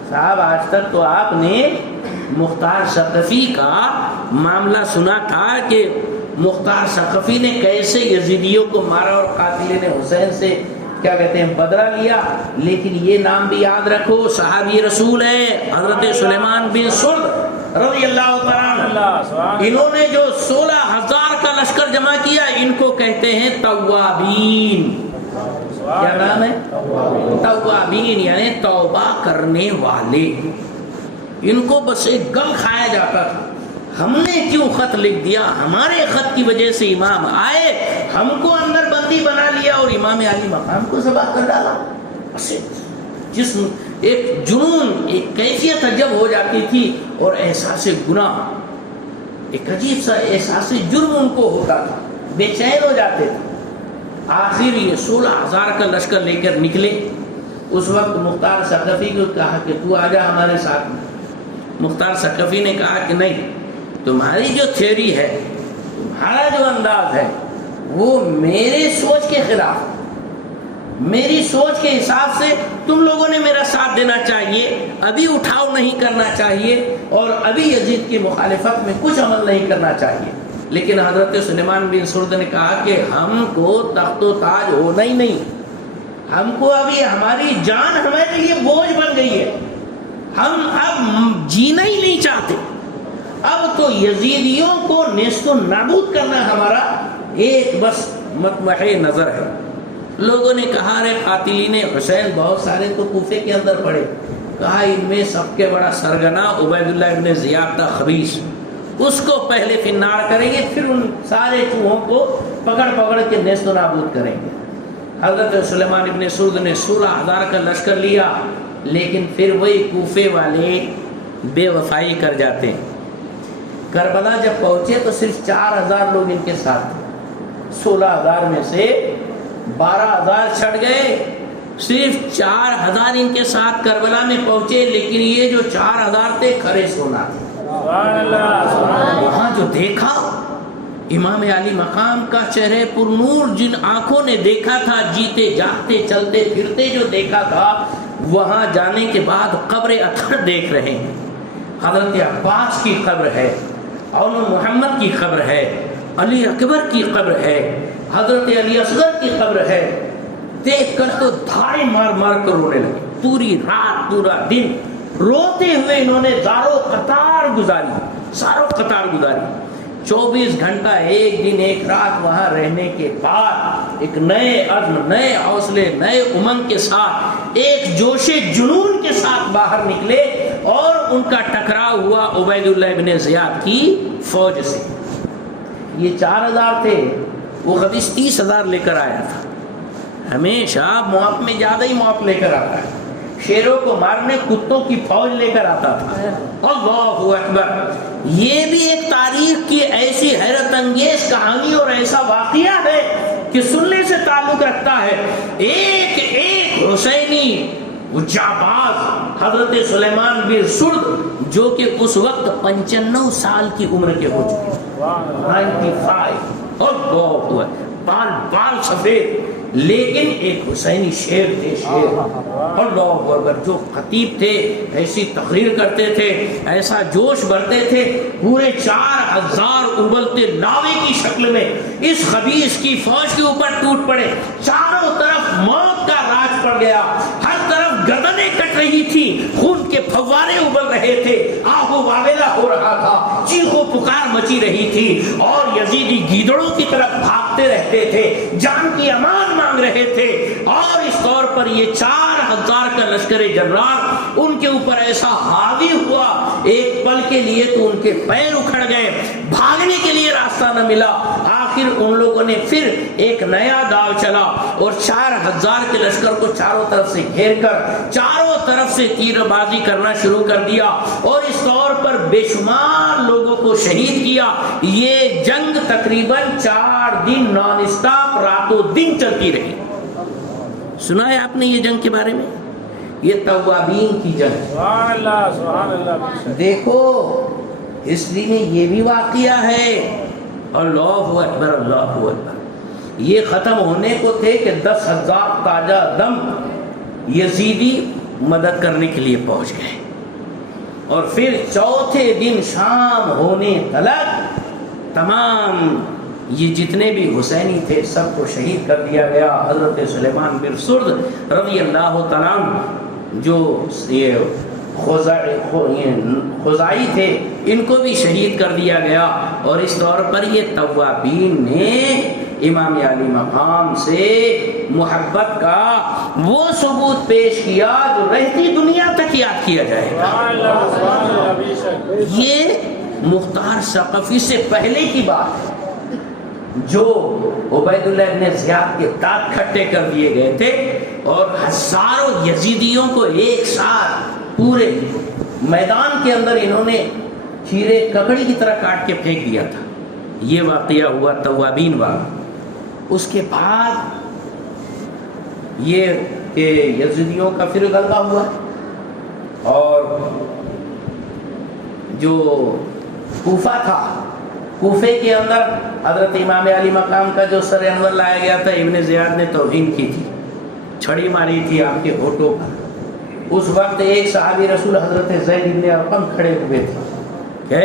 صاحب آج تک تو آپ نے مختار ثقفی کا معاملہ سنا تھا کہ مختار ثقفی نے کیسے یزیدیوں کو مارا اور قاتلین حسین سے کیا کہتے ہیں بدلہ لیا، لیکن یہ نام بھی یاد رکھو، صحابی رسول ہے حضرت سلیمان بن سرد رضی اللہ تعالیٰ عنہ، انہوں نے جو 16,000 کا لشکر جمع کیا، ان کو کہتے ہیں توابین۔ کیا نام ہے؟ توابین، یعنی توبہ کرنے والے۔ ان کو بس ایک گم کھایا جاتا تھا، ہم نے کیوں خط لکھ دیا، ہمارے خط کی وجہ سے امام آئے، ہم کو اندر بندی بنا لیا اور امام علی مقام کو ذبح کر ڈالا۔ جسم ایک جنون، ایک کیفیت عجب ہو جاتی تھی اور احساس گناہ، ایک عجیب سا احساس جرم ان کو ہوتا تھا، بے چین ہو جاتے تھے۔ آخر یہ 16,000 کا لشکر لے کر نکلے۔ اس وقت مختار ثقفی کو کہا کہ تو آ جا ہمارے ساتھ میں۔ مختار ثقفی نے کہا کہ نہیں، تمہاری جو تھیوری ہے، تمہارا جو انداز ہے، وہ میرے سوچ کے خلاف، میری سوچ کے حساب سے تم لوگوں نے میرا ساتھ دینا چاہیے، ابھی اٹھاؤ نہیں کرنا چاہیے اور ابھی یزید کی مخالفت میں کچھ عمل نہیں کرنا چاہیے۔ لیکن حضرت سلیمان بن سرد نے کہا کہ ہم کو تخت و تاج ہونا ہی نہیں، ہم کو ابھی ہماری جان ہمارے لیے بوجھ بن گئی ہے، ہم اب جینا ہی نہیں چاہتے، اب تو یزیدیوں کو نیست و نابود کرنا ہمارا ایک بس مطمح نظر ہے۔ لوگوں نے کہا رے قاتلین حسین بہت سارے تو کوفے کے اندر پڑے، کہا ان میں سب کے بڑا سرگنا عبید اللہ ابن زیاد تھا خبیث، اس کو پہلے فنار کریں گے، پھر ان سارے چوہوں کو پکڑ پکڑ کے نیست و نابود کریں گے۔ حضرت سلیمان ابن سرد نے 16,000 کا لشکر لیا، لیکن پھر وہی کوفے والے بے وفائی کر جاتے ہیں۔ کربلا جب پہنچے تو صرف 4,000 لوگ ان کے ساتھ تھے، 16,000 میں سے 12,000 چھٹ گئے، صرف 4,000 ان کے ساتھ کربلا میں پہنچے، لیکن یہ جو 4,000 تھے کھرے سونا تھے۔ وہاں جو دیکھا امام علی مقام کا چہرے پر نور، جن آنکھوں نے دیکھا تھا، جیتے جاگتے چلتے پھرتے جو دیکھا تھا، وہاں جانے کے بعد قبر اطہر دیکھ رہے ہیں۔ حضرت عباس کی قبر ہے، اور محمد کی قبر ہے، علی اکبر کی قبر ہے، حضرت علی اصغر کی قبر ہے، دیکھ کر تو دھاڑے مار مار کر رونے لگے. پوری رات پورا دن روتے ہوئے انہوں نے زارو قطار گزاری. 24 گھنٹہ ایک دن ایک رات وہاں رہنے کے بعد ایک نئے عزم، نئے حوصلے، نئے امنگ کے ساتھ، ایک جوش جنون کے ساتھ باہر نکلے اور ان کا ٹکراؤ ہوا عبید اللہ ابن زیاد کی فوج سے. یہ 4000 تھے، وہ خبیث 30,000 لے کر آیا تھا. ہمیشہ موت میں زیادہ ہی موت لے کر آتا ہے. شیروں کو مارنے کتوں کی فوج لے کر آتا تھا. اللہ اکبر. یہ بھی ایک تاریخ کی ایسی حیرت انگیز کہانی اور ایسا واقعہ ہے کہ سننے سے تعلق رکھتا ہے. ایک ایک حسینی جانباز حضرت سلیمان بن سرد جو کہ اس وقت 95 سال کی عمر کے ہو چکے، 95. اور بال سفید، لیکن ایک حسینی شیر تھے، شیر. اللہ اکبر. جو خطیب تھے، ایسی تقریر کرتے تھے، ایسا جوش بھرتے تھے، پورے 4000 ابلتے لاوے کی شکل میں اس خبیث کی فوج کے اوپر ٹوٹ پڑے. چاروں طرف موت کا راج پڑ گیا، ہر طرف گردنیں کٹ رہی تھی، خون کے فوارے ابل رہے تھے، آہو واویلا ہو رہا تھا، چیخو پکار مچی رہی تھی، اور یزیدی گیدڑوں کی طرف بھاگتے رہتے تھے، جان کی امان مانگ رہے تھے. اور اس طور پر یہ 4000 کا لشکر جنرال ان کے اوپر ایسا حاوی ہوا، ایک پل کے لیے تو ان کے پیر اکھڑ گئے، بھاگنے کے لیے راستہ نہ ملا. آخر ان لوگوں نے پھر ایک نیا داؤ چلا اور 4000 کے لشکر کو چاروں طرف سے گھیر کر چاروں طرف سے تیر بازی کرنا شروع کر دیا، اور اس طور پر بے شمار لوگوں کو شہید کیا. یہ جنگ تقریباً 4 دن نان اسٹاپ راتوں دن چلتی رہی. سنا ہے آپ نے یہ جنگ کے بارے میں؟ یہ توابین کی جنگ. سبحان اللہ سبحان اللہ. دیکھو ہسٹری میں یہ بھی واقعہ ہے. اللہ اکبر اللہ اکبر. یہ ختم ہونے کو تھے کہ 10,000 تازہ دم یزیدی مدد کرنے کے لیے پہنچ گئے، اور پھر چوتھے دن شام ہونے تلک تمام یہ جتنے بھی حسینی تھے سب کو شہید کر دیا گیا. حضرت سلیمان بن سرد رضی اللہ تعالیٰ جو یہ خزائی تھے ان کو بھی شہید کر دیا گیا. اور اس طور پر یہ توابین نے امام علی مقام سے محبت کا وہ ثبوت پیش کیا جو رہتی دنیا تک یاد کیا جائے گا. یہ مختار ثقفی سے پہلے کی بات ہے جو عبید اللہ ابن زیاد کے دانت کھٹے کر دیے گئے تھے اور ہزاروں یزیدیوں کو ایک ساتھ پورے میدان کے اندر انہوں نے کھیرے ککڑی کی طرح کاٹ کے پھینک دیا تھا. یہ واقعہ ہوا توابین والا. اس کے بعد یہ کہ یزیدیوں کا پھر غلبہ ہوا اور جو کوفہ تھا، کوفے کے اندر حضرت امام علی مقام کا جو سر انور لایا گیا تھا، ابن زیاد نے توہین کی تھی، چھڑی ماری تھی آپ کے ہونٹوں پر. اس وقت ایک صحابی رسول حضرت زید بن ارقم کھڑے ہوئے تھے کہ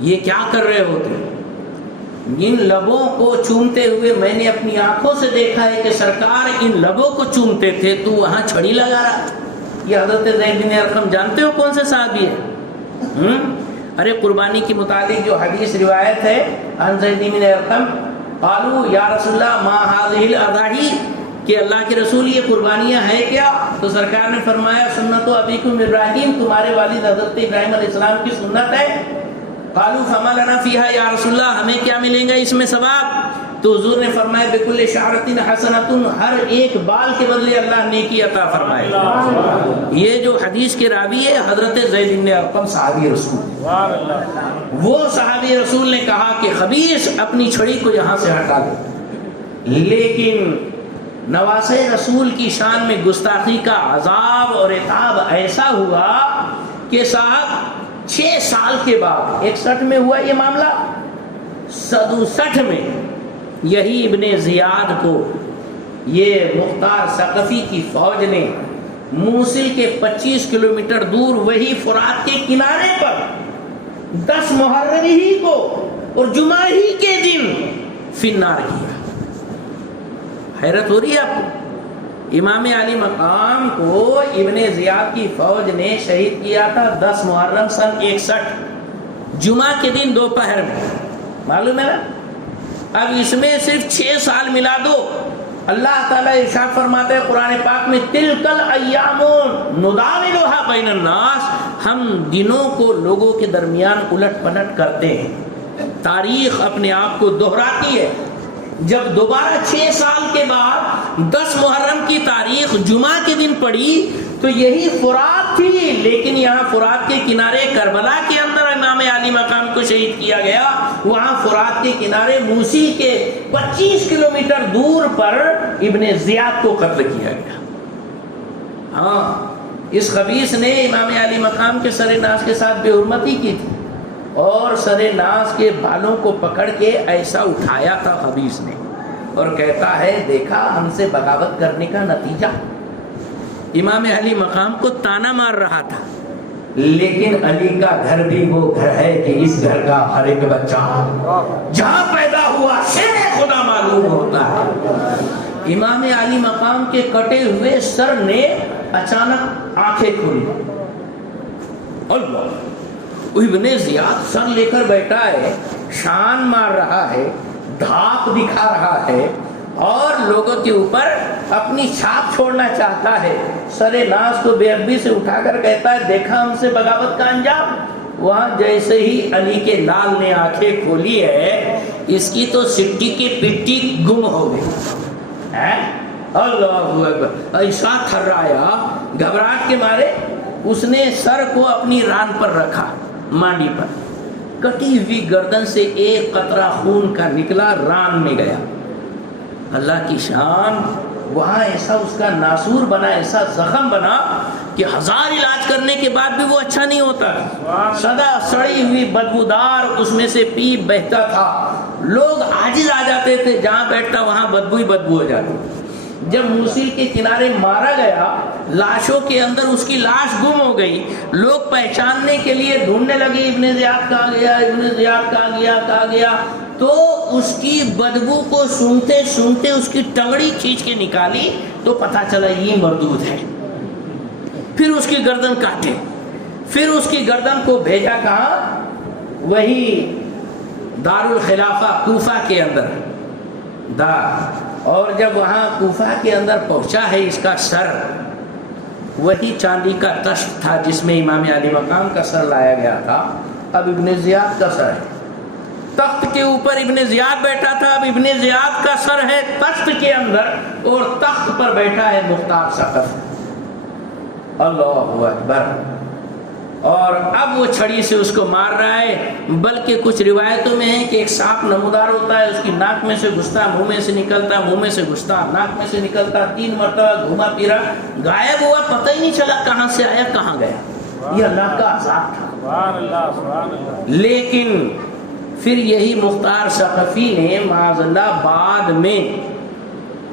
یہ کیا کر رہے ہوتے؟ ان لبوں کو چومتے ہوئے میں نے اپنی آنکھوں سے دیکھا ہے کہ سرکار ان لبوں کو چومتے تھے تو وہاں چھڑی لگا رہا. یہ حضرت زید بن ارقم جانتے ہو کون سے صحابی ہے؟ ارے قربانی کے متعلق جو حدیث روایت ہے عن زید بن ارقم قالوا یا رسول اللہ ما هذه الاضاحی، کہ اللہ کے رسول یہ قربانیاں ہیں کیا؟ تو سرکار نے فرمایا سنت ابیکم ابراہیم، تمہارے والد حضرت ابراہیم علیہ السلام کی سنت ہے. قالوا فما لنا فیہا یا رسول اللہ، ہمیں کیا ملیں گا اس میں ثواب؟ تو حضور نے فرمایا بکل شعرۃ حسنۃ، ہر ایک بال کے بدلے اللہ نیکی عطا فرمائے. یہ جو حدیث کے راوی ہے حضرت زید بن ارقم صحابی رسول، وہ صحابی رسول نے کہا کہ خبیث اپنی چھڑی کو یہاں سے ہٹا دے. لیکن نواسے رسول کی شان میں گستاخی کا عذاب اور عقاب ایسا ہوا کہ صاحب 6 سال کے بعد 61 میں ہوا یہ معاملہ، 67 میں یہی ابن زیاد کو یہ مختار ثقفی کی فوج نے موصل کے 25 کلومیٹر دور وہی فرات کے کنارے پر 10 محرم ہی کو اور جمعہ ہی کے دن فی النار کیا۔ حیرت ہو رہی ہے آپ کو؟ امام علی مقام کو ابن زیاد کی فوج نے شہید کیا تھا 10 محرم سن 61، جمعہ کے دن دوپہر میں، معلوم ہے نا؟ اب اس میں صرف 6 سال ملا دو۔ اللہ تعالیٰ ارشاد فرماتے ہیں قرآن پاک میں تلک الایام نداولها بین الناس، ہم دنوں کو لوگوں کے درمیان الٹ پلٹ کرتے ہیں، تاریخ اپنے آپ کو دہراتی ہے۔ جب دوبارہ 6 سال کے بعد 10 محرم کی تاریخ جمعہ کے دن پڑی تو یہی فرات تھی، لیکن یہاں فرات کے کنارے کربلا کے اندر امام علی مقام کو شہید کیا گیا، وہاں فرات کے کنارے موسی کے 25 کلومیٹر دور پر ابن زیاد کو قتل کیا گیا۔ ہاں، اس خبیث نے امام علی مقام کے سر ناز کے ساتھ بے حرمتی کی تھی اور سر ناز کے بالوں کو پکڑ کے ایسا اٹھایا تھا خبیث نے، اور کہتا ہے دیکھا ہم سے بغاوت کرنے کا نتیجہ۔ امام علی مقام کو تانا مار رہا تھا، لیکن علی کا گھر بھی وہ گھر ہے کہ اس گھر کا ہر ایک بچہ جہاں پیدا ہوا شیر خدا معلوم ہوتا ہے۔ امام علی مقام کے کٹے ہوئے سر نے اچانک آنکھیں کھولی، اللہ، ابن زیاد سر لے کر بیٹھا ہے، شان مار رہا ہے، دھاپ دکھا رہا ہے اور لوگوں کے اوپر اپنی چھاپ چھوڑنا چاہتا ہے۔ سر ناز کو بے ادبی سے اٹھا کر کہتا ہے دیکھا ہم سے بغاوت کا انجام۔ وہاں جیسے ہی علی کے لال نے آنکھیں کھولی ہے، اس کی تو سٹی کی پٹی گم ہو گئی۔ اللہ اکبر، ایسا تھرایا، گھبراہٹ کے مارے اس نے سر کو اپنی ران پر رکھا، مانڈی پر، کٹی ہوئی گردن سے ایک قطرہ خون کا نکلا، ران میں گیا۔ اللہ کی شان، وہاں ایسا اس کا ناسور بنا، ایسا زخم بنا کہ 1000 علاج کرنے کے بعد بھی وہ اچھا نہیں ہوتا، سدا سڑی ہوئی بدبودار اس میں سے پیپ بہتا تھا، لوگ عاجز آ جاتے تھے، جہاں بیٹھتا وہاں بدبو ہی بدبو ہو جاتی۔ جب موصل کے کنارے مارا گیا، لاشوں کے اندر اس کی لاش گم ہو گئی، لوگ پہچاننے کے لیے ڈھونڈنے لگے ابن زیاد کہاں گیا، ابن زیاد کہاں گیا، تو اس کی بدبو کو سونگتے سونگتے اس کی ٹنگڑی کھینچ کے نکالی تو پتہ چلا یہ مردود ہے۔ پھر اس کی گردن کاٹے، پھر اس کی گردن کو بھیجا کہاں؟ وہی دارالخلافہ کوفہ کے اندر اور جب وہاں کوفہ کے اندر پہنچا ہے، اس کا سر وہی چاندی کا تخت تھا جس میں امام علی مقام کا سر لایا گیا تھا، اب ابن زیاد کا سر ہے، تخت کے اوپر ابن زیاد بیٹھا تھا، اب ابن زیاد کا سر ہے تخت کے اندر اور تخت پر بیٹھا ہے مختار ثقفی۔ اللہ اکبر، اور اب وہ چھڑی سے اس کو مار رہا ہے، بلکہ کچھ روایتوں میں ہے کہ ایک سانپ نمودار ہوتا ہے، اس کی ناک میں سے گھستا، منہ میں سے نکلتا، منہ میں سے گھستا، ناک میں سے نکلتا، 3 مرتبہ گھوما پھرا، غائب ہوا، پتہ ہی نہیں چلا کہاں سے آیا کہاں گیا۔ یہ اللہ کا عذاب تھا۔ سبحان اللہ، سبحان اللہ۔ لیکن پھر یہی مختار ثقفی نے معاذ اللہ بعد میں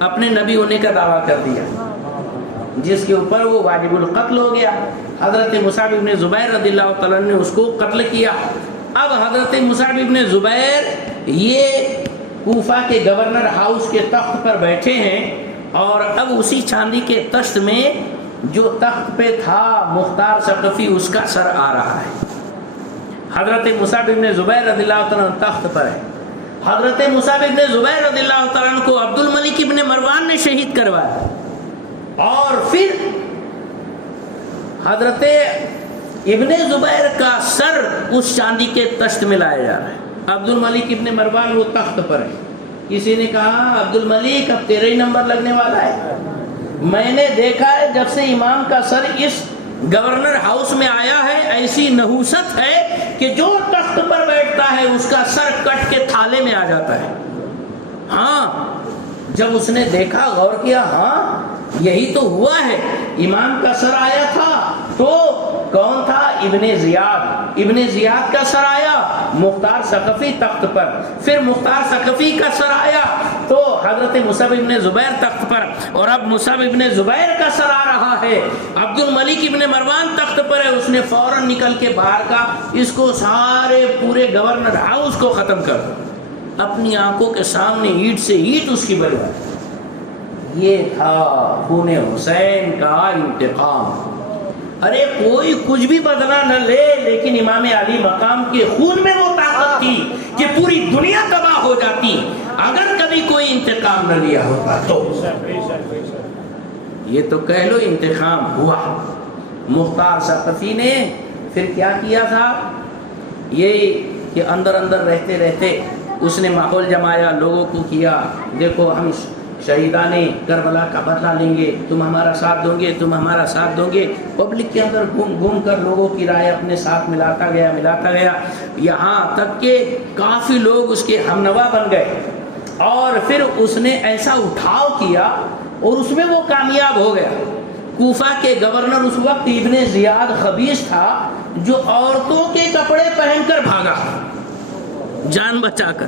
اپنے نبی ہونے کا دعویٰ کر دیا، جس کے اوپر وہ واجب القتل ہو گیا۔ حضرت مصعب ابن زبیر رضی اللہ تعالیٰ نے اس کو قتل کیا۔ اب حضرت مصعب ابن زبیر یہ کوفہ کے گورنر ہاؤس کے تخت پر بیٹھے ہیں، اور اب اسی چاندی کے تخت میں جو تخت پہ تھا مختار ثقفی، اس کا سر آ رہا ہے۔ حضرت مصعب ابن زبیر رضی اللہ تعالیٰ تخت پر ہے۔ حضرت مصعب ابن زبیر رضی اللہ تعالیٰ کو عبد الملک ابن مروان نے شہید کروایا، اور پھر حضرت ابن زبیر کا سر اس چاندی کے تخت میں لایا جا رہا ہے۔ عبد الملک ابن مروان وہ تخت پر ہے۔ کسی نے کہا عبد الملک اب تیرا ہی نمبر لگنے والا ہے، میں نے دیکھا ہے جب سے امام کا سر اس گورنر ہاؤس میں آیا ہے، ایسی نحوست ہے کہ جو تخت پر بیٹھتا ہے اس کا سر کٹ کے تھالے میں آ جاتا ہے۔ ہاں، جب اس نے دیکھا، غور کیا، ہاں یہی تو ہوا ہے، امام کا سر آیا تھا تو کون تھا؟ ابن زیاد، ابن زیاد کا سر آیا مختار ثقفی تخت پر، پھر مختار ثقفی کا سر آیا تو حضرت مصعب ابن زبیر تخت پر، اور اب مصعب ابن زبیر کا سر آ رہا ہے، عبد الملک ابن مروان تخت پر ہے، اس نے فوراً نکل کے باہر کہا اس کو سارے پورے گورنر ہاؤس کو ختم کر دو، اپنی آنکھوں کے سامنے اینٹ سے اینٹ اس کی بجوائی۔ یہ تھا خون حسین کا انتقام۔ ارے کوئی کچھ بھی بدلہ نہ لے، لیکن امام علی مقام کے خون میں وہ طاقت تھی کہ پوری دنیا تباہ ہو جاتی اگر کبھی کوئی انتقام نہ لیا ہوتا تو۔ یہ تو کہہ لو انتقام ہوا۔ مختار ثقفی نے پھر کیا کیا تھا، یہ کہ اندر اندر رہتے رہتے اس نے ماحول جمایا، لوگوں کو کیا دیکھو ہم شہیدان کربلا کا بدلہ لیں گے، تم ہمارا ساتھ دو گے، تم ہمارا ساتھ دو گے۔ پبلک کے اندر گھوم گھوم کر لوگوں کی رائے اپنے ساتھ ملاتا گیا، یہاں تک کہ کافی لوگ اس کے ہمنوا بن گئے، اور پھر اس نے ایسا اٹھاؤ کیا اور اس میں وہ کامیاب ہو گیا۔ کوفہ کے گورنر اس وقت ابن زیاد خبیث تھا، جو عورتوں کے کپڑے پہن کر بھاگا جان بچا کر۔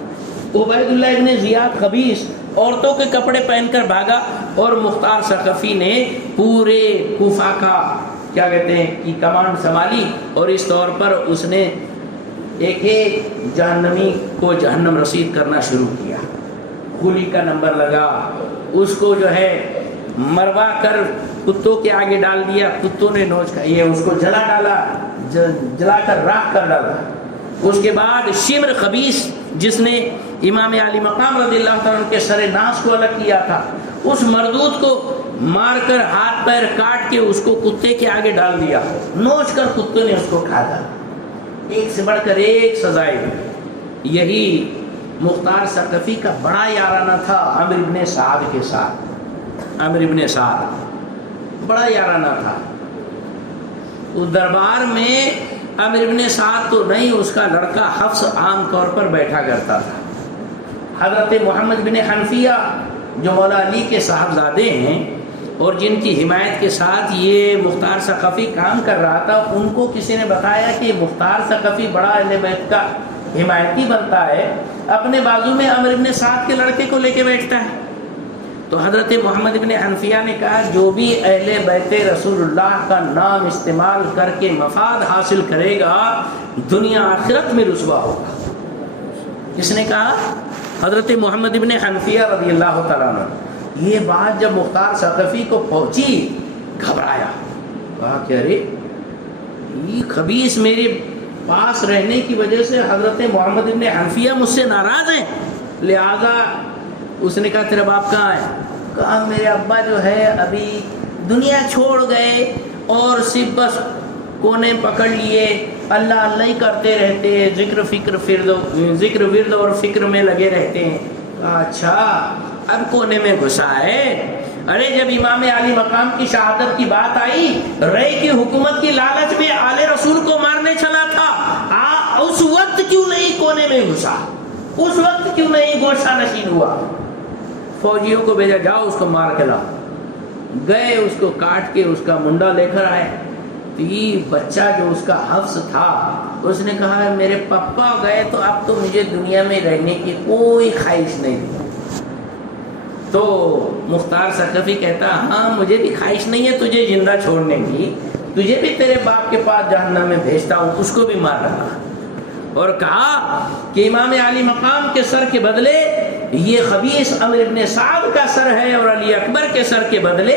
عبید اللہ ابن زیاد خبیث عورتوں کے کپڑے پہن کر بھاگا، اور مختار ثقفی نے پورے کوفہ کا کیا کہتے ہیں کی کمانڈ سنبھالی، اور اس طور پر اس نے ایک ایک جہنمی کو جہنم رسید کرنا شروع کیا۔ گولی کا نمبر لگا، اس کو جو ہے مروا کر کتوں کے آگے ڈال دیا، کتوں نے نوچ کر یہ اس کو جلا ڈالا، جلا کر راکھ کر ڈالا۔ اس کے بعد شمر خبیث جس نے امام علی مقام رضی اللہ تعالیٰ عنہ کے سر ناس کو الگ کیا تھا، اس مردود کو مار کر ہاتھ پیر کاٹ کے اس کو کتے کے آگے ڈال دیا، نوچ کر کتے نے اس کو کھایا۔ ایک سے بڑھ کر ایک سزائے دی۔ یہی مختار ثقفی کا بڑا یارانہ تھا عامر ابن سعد کے ساتھ۔ عامر ابن سعد بڑا یارانہ تھا۔ اس دربار میں عامر ابن سعد تو نہیں، اس کا لڑکا حفص عام طور پر بیٹھا کرتا تھا۔ حضرت محمد بن حنفیہ جو مولا علی کے صاحبزادے ہیں اور جن کی حمایت کے ساتھ یہ مختار ثقفی کام کر رہا تھا، ان کو کسی نے بتایا کہ مختار ثقفی بڑا اہل بیت کا حمایتی بنتا ہے، اپنے بازو میں عامر ابن سعد کے لڑکے کو لے کے بیٹھتا ہے۔ تو حضرت محمد بن حنفیہ نے کہا جو بھی اہل بیت رسول اللہ کا نام استعمال کر کے مفاد حاصل کرے گا دنیا آخرت میں رسوا ہوگا۔ کس نے کہا؟ حضرت محمد بن حنفیہ رضی اللہ تعالیٰ عنہ۔ یہ بات جب مختار ثقفی کو پہنچی گھبرایا، کہا کہ ارے یہ خبیث میرے پاس رہنے کی وجہ سے حضرت محمد بن حنفیہ مجھ سے ناراض ہیں، لہذا اس نے کہا تیرا باپ کہاں ہے؟ کہا میرے ابا جو ہے ابھی دنیا چھوڑ گئے اور صرف بس کونے پکڑ لیے، اللہ اللہ ہی کرتے رہتے ہیں، ذکر ورد اور فکر میں لگے رہتے ہیں۔ کہا اچھا اب کونے میں گھسا ہے؟ ارے جب امام علی مقام کی شہادت کی بات آئی، رے کی حکومت کی لالچ میں آل رسول کو مارنے چلا تھا، اس وقت کیوں نہیں کونے میں گھسا؟ اس وقت کیوں نہیں گوشہ نشین ہوا؟ فوجیوں کو بھیجا جاؤ اس کو مار کے لاؤ۔ گئے اس کو کاٹ کے اس کا منڈا لے کر آئے۔ تو یہ بچہ جو اس کا حفص تھا اس نے کہا میرے پپا گئے تو اب تو مجھے دنیا میں رہنے کی کوئی خواہش نہیں تھی۔ تو مختار ثقفی کہتا ہاں مجھے بھی خواہش نہیں ہے تجھے زندہ چھوڑنے کی، تجھے بھی تیرے باپ کے پاس جہنم میں بھیجتا ہوں، اس کو بھی مار رکھا۔ اور کہا کہ امام علی مقام کے سر کے بدلے یہ خبیث عمرو ابن سعد کا سر ہے، اور علی اکبر کے سر کے بدلے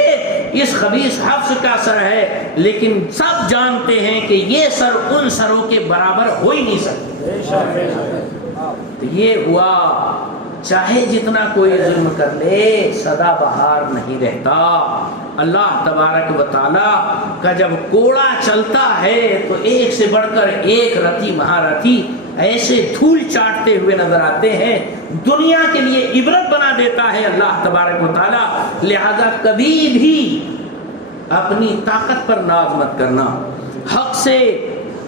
اس خبیث حفص کا سر ہے، لیکن سب جانتے ہیں کہ یہ سر ان سروں کے برابر ہو ہی نہیں سکتے۔ تو یہ ہوا، چاہے جتنا کوئی ظلم کر لے سدا بہار نہیں رہتا۔ اللہ تبارک و تعالیٰ کا جب کوڑا چلتا ہے تو ایک سے بڑھ کر ایک رتی مہارتی ایسے دھول چاٹتے ہوئے نظر آتے ہیں، دنیا کے لیے عبرت بنا دیتا ہے اللہ تبارک و تعالیٰ۔ لہذا کبھی بھی اپنی طاقت پر ناز مت کرنا، حق سے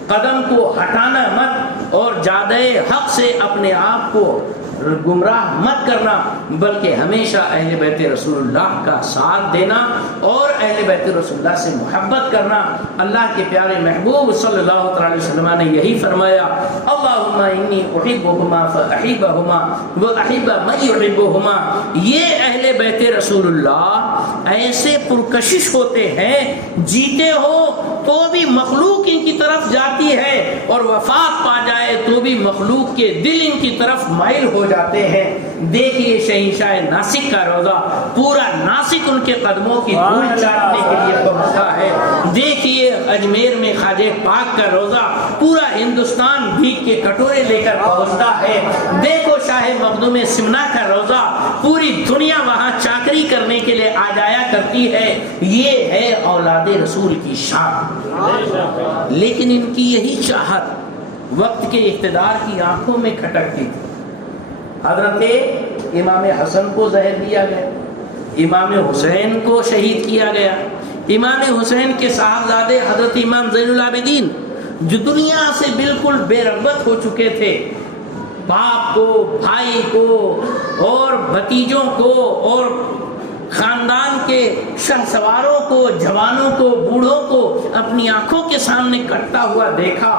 قدم کو ہٹانا مت، اور زیادہ حق سے اپنے آپ کو گمراہ مت کرنا، بلکہ ہمیشہ اہل بیت رسول اللہ کا ساتھ دینا اور اہل بیت رسول اللہ سے محبت کرنا۔ اللہ کے پیارے محبوب صلی اللہ تعالی وسلم نے یہی فرمایا، اللہم انی احبہما فاحبہما واحب من یحبہما۔ یہ اہل بیت رسول اللہ ایسے پرکشش ہوتے ہیں، جیتے ہو تو بھی مخلوق ان کی طرف جاتی ہے، اور وفات پا جائے تو بھی مخلوق کے دل ان کی طرف مائل ہو جاتے ہیں۔ دیکھیے شہنشاہ ناسک کا روضہ، پورا ناسک ان کے قدموں کی دھول چاٹنے کے لیے پہنچتا ہے۔ دیکھیے اجمیر میں خواجہ پاک کا روضہ، پورا ہندوستان بھیگ کے کٹورے لے کر پہنچتا ہے۔ دیکھو شاہ مخدوم سمنا کا روضہ، پوری دنیا وہاں چاکری کرنے کے لیے آ جایا کرتی ہے۔ یہ ہے اولاد رسول کی شان۔ لیکن ان کی یہی چاہت وقت کے اقتدار کی آنکھوں میں کھٹکتی تھی۔ حضرت امام حسن کو زہر دیا گیا، امام حسین کو شہید کیا گیا۔ امام حسین کے صاحبزادے حضرت امام زین العابدین جو دنیا سے بالکل بے رغبت ہو چکے تھے، باپ کو، بھائی کو اور بھتیجوں کو اور خاندان کے شہسواروں کو، جوانوں کو، بوڑھوں کو اپنی آنکھوں کے سامنے کٹتا ہوا دیکھا،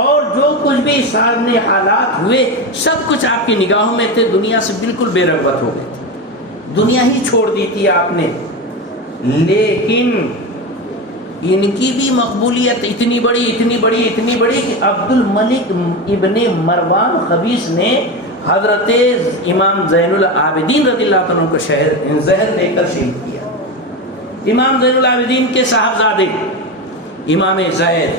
اور جو کچھ بھی سامنے حالات ہوئے سب کچھ آپ کی نگاہوں میں تھے، دنیا سے بالکل بے رغبت ہو گئی تھی، دنیا ہی چھوڑ دی تھی آپ نے۔ لیکن ان کی بھی مقبولیت اتنی بڑی کہ عبد الملک ابن مروان خبیث نے حضرت امام زین العابدین رضی اللہ عنہ کو زہر دے کر شہید کیا۔ امام زین العابدین کے صاحبزادے امام زید،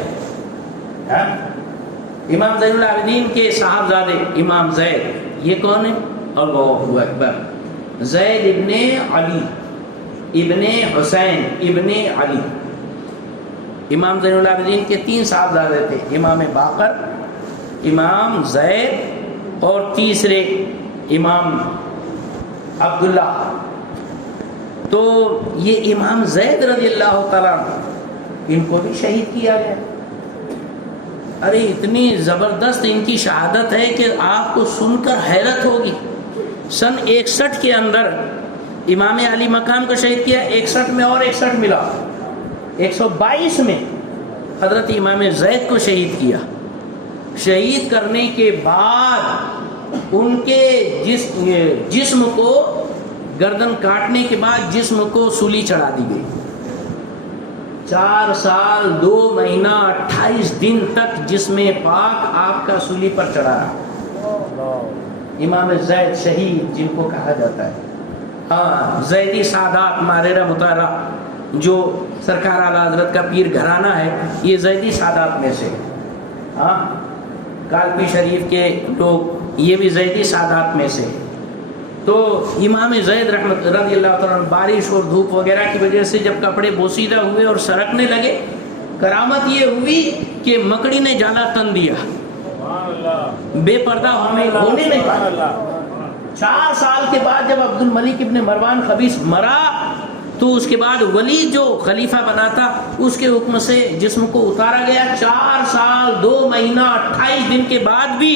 امام زین العابدین کے صاحبزادے امام زید، یہ کون ہے؟ اللہ اکبر، زید ابن علی ابن حسین ابن علی۔ امام زین العابدین کے 3 صاحبزادے تھے، امام باقر، امام زید اور تیسرے امام عبداللہ۔ تو یہ امام زید رضی اللہ تعالیٰ ان کو بھی شہید کیا گیا۔ ارے اتنی زبردست ان کی شہادت ہے کہ آپ کو سن کر حیرت ہوگی۔ سن 61 کے اندر امام علی مقام کو شہید کیا، 61 میں اور 61 ملا، 122 میں حضرت امام زید کو شہید کیا۔ شہید کرنے کے بعد ان کے جسم کو گردن کاٹنے کے بعد جسم کو سولی چڑھا دی گئی۔ 4 سال 2 مہینہ 28 دن تک جسم پاک آپ کا سولی پر چڑھا رہا۔ امام زید شہید جن کو کہا جاتا ہے، ہاں زیدی سادات ماررہ مطہرہ جو سرکار اعلیٰ حضرت کا پیر گھرانہ ہے، یہ زیدی سادات میں سے، ہاں کالپی شریف کے لوگ یہ بھی زیدی سادات میں سے۔ تو امام زید رحمت رضی اللہ عنہ بارش اور دھوپ وغیرہ کی وجہ سے جب کپڑے بوسیدہ ہوئے اور سرکنے لگے، کرامت یہ ہوئی کہ مکڑی نے جالا تن دیا، بے پردہ ہونے نہیں پایا۔ 4 سال کے بعد جب عبد الملک ابن مروان خبیث مرا تو اس کے بعد ولید جو خلیفہ بنا تھا اس کے حکم سے جسم کو اتارا گیا۔ 4 سال 2 مہینہ 28 دن کے بعد بھی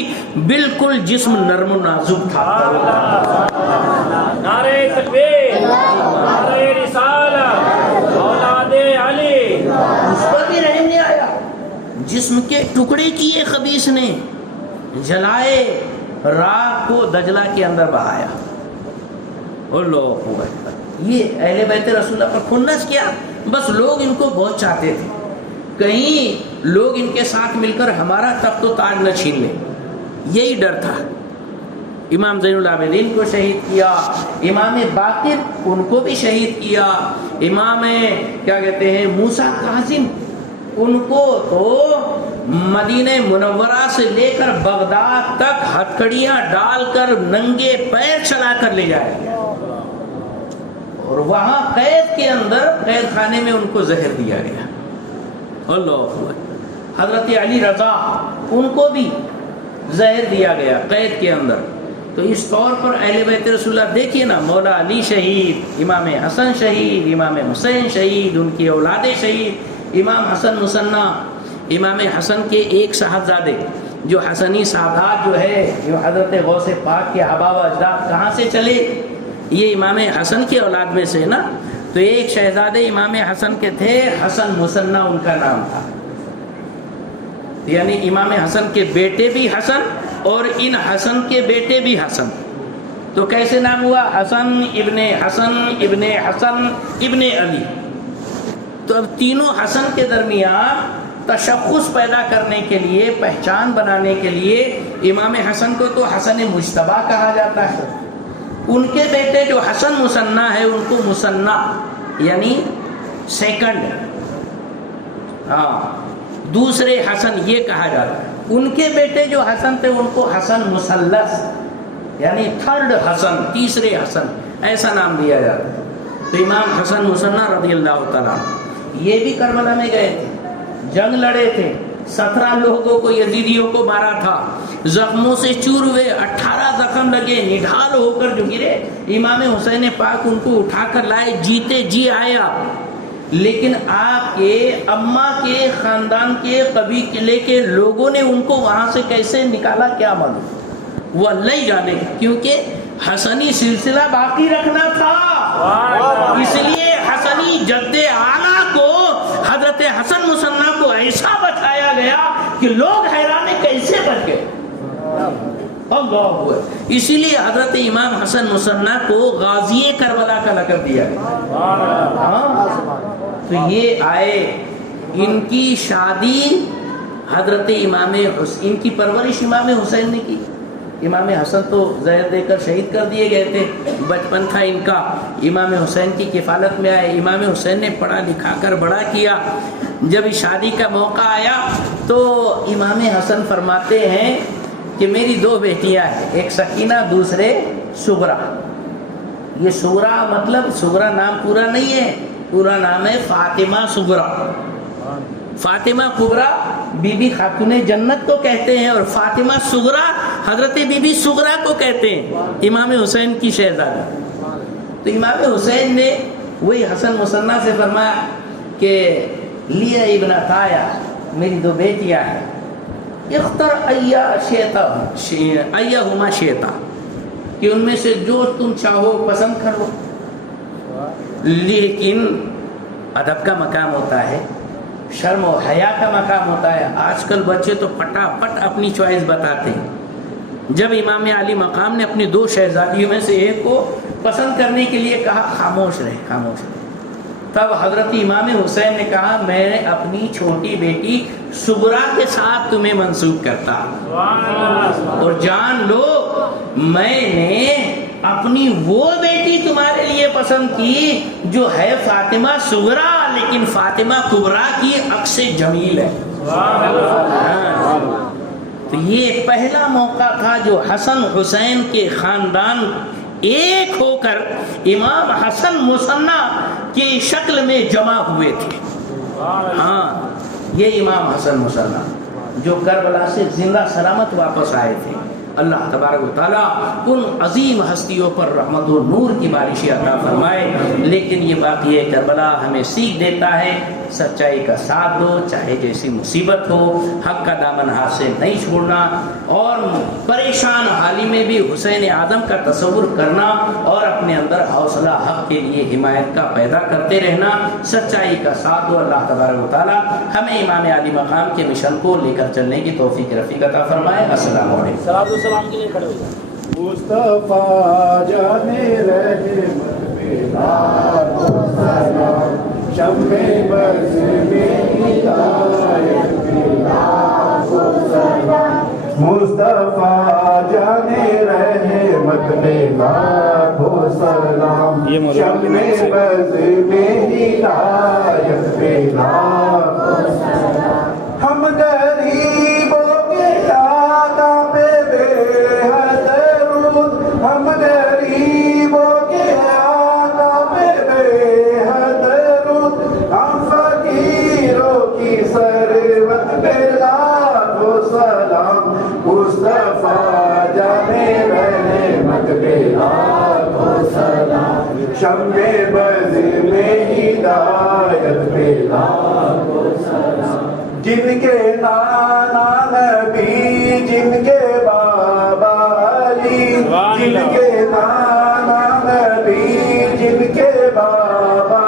بالکل جسم نرم و نازک تھا۔ نعرہ تکبیر، نعرہ رسالت، اولاد علی، اس پر بھی رحم نہیں آیا۔ جسم کے ٹکڑے کیے خبیث نے، جلائے، راہ کو دجلہ کے اندر بہایا۔ اللہ اکبر۔ یہ اہل بیت رسول اللہ پر کھنس کیا، بس لوگ ان کو بہت چاہتے تھے، کہیں لوگ ان کے ساتھ مل کر ہمارا تخت و تاج نہ چھین لیں، یہی ڈر تھا۔ امام زین العابدین کو شہید کیا، امام باقر ان کو بھی شہید کیا، امام کیا کہتے ہیں موسیٰ کاظم ان کو تو مدینہ منورہ سے لے کر بغداد تک ہتھکڑیاں ڈال کر ننگے پیر چلا کر لے جایا گیا، اور وہاں قید کے اندر قید خانے میں ان کو زہر دیا گیا۔ اللہ اکبر۔ حضرت علی رضا ان کو بھی زہر دیا گیا قید کے اندر۔ تو اس طور پر اہل بیت رسول اللہ دیکھیے نا، مولا علی شہید، امام حسن شہید، امام حسین شہید، ان کی اولاد شہید، امام حسن مثنیٰ، امام حسن کے ایک صاحبزادے جو حسنی سادات جو ہے جو حضرت غوث پاک کے آبا و اجداد کہاں سے چلے؟ یہ امام حسن کی اولاد میں سے نا. تو ایک شہزادے امام حسن کے تھے، حسن مثنیٰ ان کا نام تھا، یعنی امام حسن کے بیٹے بھی حسن اور ان حسن کے بیٹے بھی حسن. تو کیسے نام ہوا؟ حسن ابن حسن ابن حسن ابن علی. تو اب تینوں حسن کے درمیان تشخص پیدا کرنے کے لیے، پہچان بنانے کے لیے امام حسن کو تو حسن مجتبیٰ کہا جاتا ہے. ان کے بیٹے جو حسن مثنیٰ ہے ان کو مثنیٰ یعنی سیکنڈ، دوسرے حسن یہ کہا جاتا ہے. ان کے بیٹے جو حسن تھے ان کو حسن مثلث یعنی تھرڈ حسن، تیسرے حسن، ایسا نام دیا جاتا ہے. تو امام حسن مثنیٰ رضی اللہ تعالیٰ یہ بھی کربلا میں گئے تھے، جنگ لڑے تھے، 17 لوگوں کو یزیدیوں کو مارا تھا، زخموں سے چور ہوئے، 18 زخم لگے، نڈھال ہو کر جو گرے. امام حسین پاک ان کو اٹھا کر لائے، جیتے جی آئے آپ. لیکن آپ کے اماں کے خاندان کے قبیلے کے لوگوں نے ان کو وہاں سے کیسے نکالا کیا معلوم، وہ اللہ ہی جانے، کیونکہ حسنی سلسلہ باقی رکھنا تھا. اس لیے حسنی جد اعلیٰ کو، حضرت حسن مثنیٰ کو ایسا بتایا گیا کہ لوگ حیران کیسے بچ گئے. اللہ، اسی لیے حضرت امام حسن مثنیٰ کو غازی کربلا کا لقب دیا گیا. تو یہ آئے، ان کی شادی حضرت امام حسین، ان کی پرورش امام حسین نے کی. امام حسن تو زہر دے کر شہید کر دیے گئے تھے، بچپن تھا ان کا، امام حسین کی کفالت میں آئے. امام حسین نے پڑھا لکھا کر بڑا کیا. جب شادی کا موقع آیا تو امام حسن فرماتے ہیں کہ میری 2 بیٹیاں ہیں، ایک سکینہ دوسرے سغرا. یہ سغرا مطلب سغرا نام پورا نہیں ہے، پورا نام ہے فاطمہ سغرا. فاطمہ کبریٰ بی بی خاتون جنت کو کہتے ہیں، اور فاطمہ صغریٰ حضرت بی بی صغریٰ کو کہتے ہیں، امام حسین کی شہزادی. تو امام حسین نے وہی حسن مثنیٰ سے فرمایا کہ لیا ابنتایا، میری 2 بیٹیاں ہیں، اختر ایہما شئتا، کہ ان میں سے جو تم چاہو پسند کر لو. لیکن ادب کا مقام ہوتا ہے، شرم و حیا کا مقام ہوتا ہے. آج کل بچے تو پٹا پٹ اپنی چوائس بتاتے ہیں. جب امام علی مقام نے اپنی 2 شہزادیوں میں سے ایک کو پسند کرنے کے لیے کہا خاموش رہے، خاموش رہے، تب حضرت امام حسین نے کہا میں اپنی چھوٹی بیٹی صغرا کے ساتھ تمہیں منسوب کرتا، اور جان لو میں نے اپنی وہ بیٹی تمہارے لیے پسند کی جو ہے فاطمہ صغرا، لیکن فاطمہ کبریٰ کی عکس جمیل ہے. تو یہ پہلا موقع تھا جو حسن حسین کے خاندان ایک ہو کر امام حسن مثنیٰ کی شکل میں جمع ہوئے تھے. یہ امام حسن مثنیٰ جو کربلا سے زندہ سلامت واپس آئے تھے. اللہ تبارک و تعالیٰ ان عظیم ہستیوں پر رحمت و نور کی بارشیں عطا فرمائے. لیکن یہ واقعہ کربلا ہمیں سیکھ دیتا ہے سچائی کا ساتھ دو، چاہے جیسی مصیبت ہو، حق کا دامن ہاتھ سے نہیں چھوڑنا، اور پریشان حالی میں بھی حسین اعظم کا تصور کرنا اور اپنے اندر حوصلہ حق کے لیے حمایت کا پیدا کرتے رہنا. سچائی کا ساتھ دو. اللہ تبارک و تعالیٰ ہمیں امام علی مقام کے مشن کو لے کر چلنے کی توفیق رفیق عطا فرمائے. السلام علیکم. السلام کے لیے کھڑے ہو جائیں. مصطفیٰ جانے رحمت پہ لاکھوں سلام، شمع بز میں ہدایت پہ لاکھوں سلام. مصطفیٰ جانے رحمت پہ لاکھوں سلام، شمع بز میں ہدایت پہ لاکھوں سلام. ہم غریبوں کے آقا پہ بے حد درود، ہم غریبوں کے آقا پہ بے حد درود، ہم فقیروں کی ثروت پہ لاکھوں سلام. مصطفیٰ جانے رحمت پہ لاکھوں سلام، شمع بز میں ہدایت پہ لاکھوں سلام. جن کے نانا نبی جن کے بابا علی، جن کے نانا نبی، جن کے بابا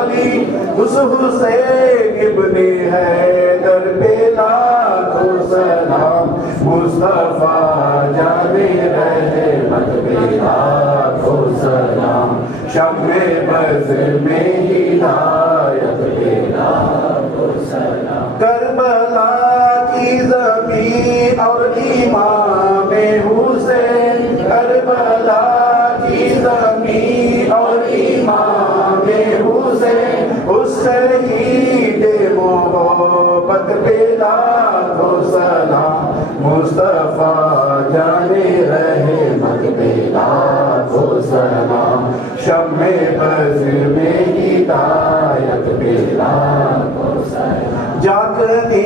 علی، اس حسین ابن حیدر پہ لاکھوں سلام، مصطفیٰ جان رحمت پہ لاکھوں سلام، شمع بز میں ہدایت پہ لاکھوں سلام۔ کربلا کی زمین اور امام حسین، کربلا کی زمین اور امام حسین، اس شہید محبت پہ لاکھوں سلام، مصطفیٰ جان رحمت پہ لاکھوں سلام، شمع بز میں ہدایت پہ لاکھوں سلام۔ جاگنے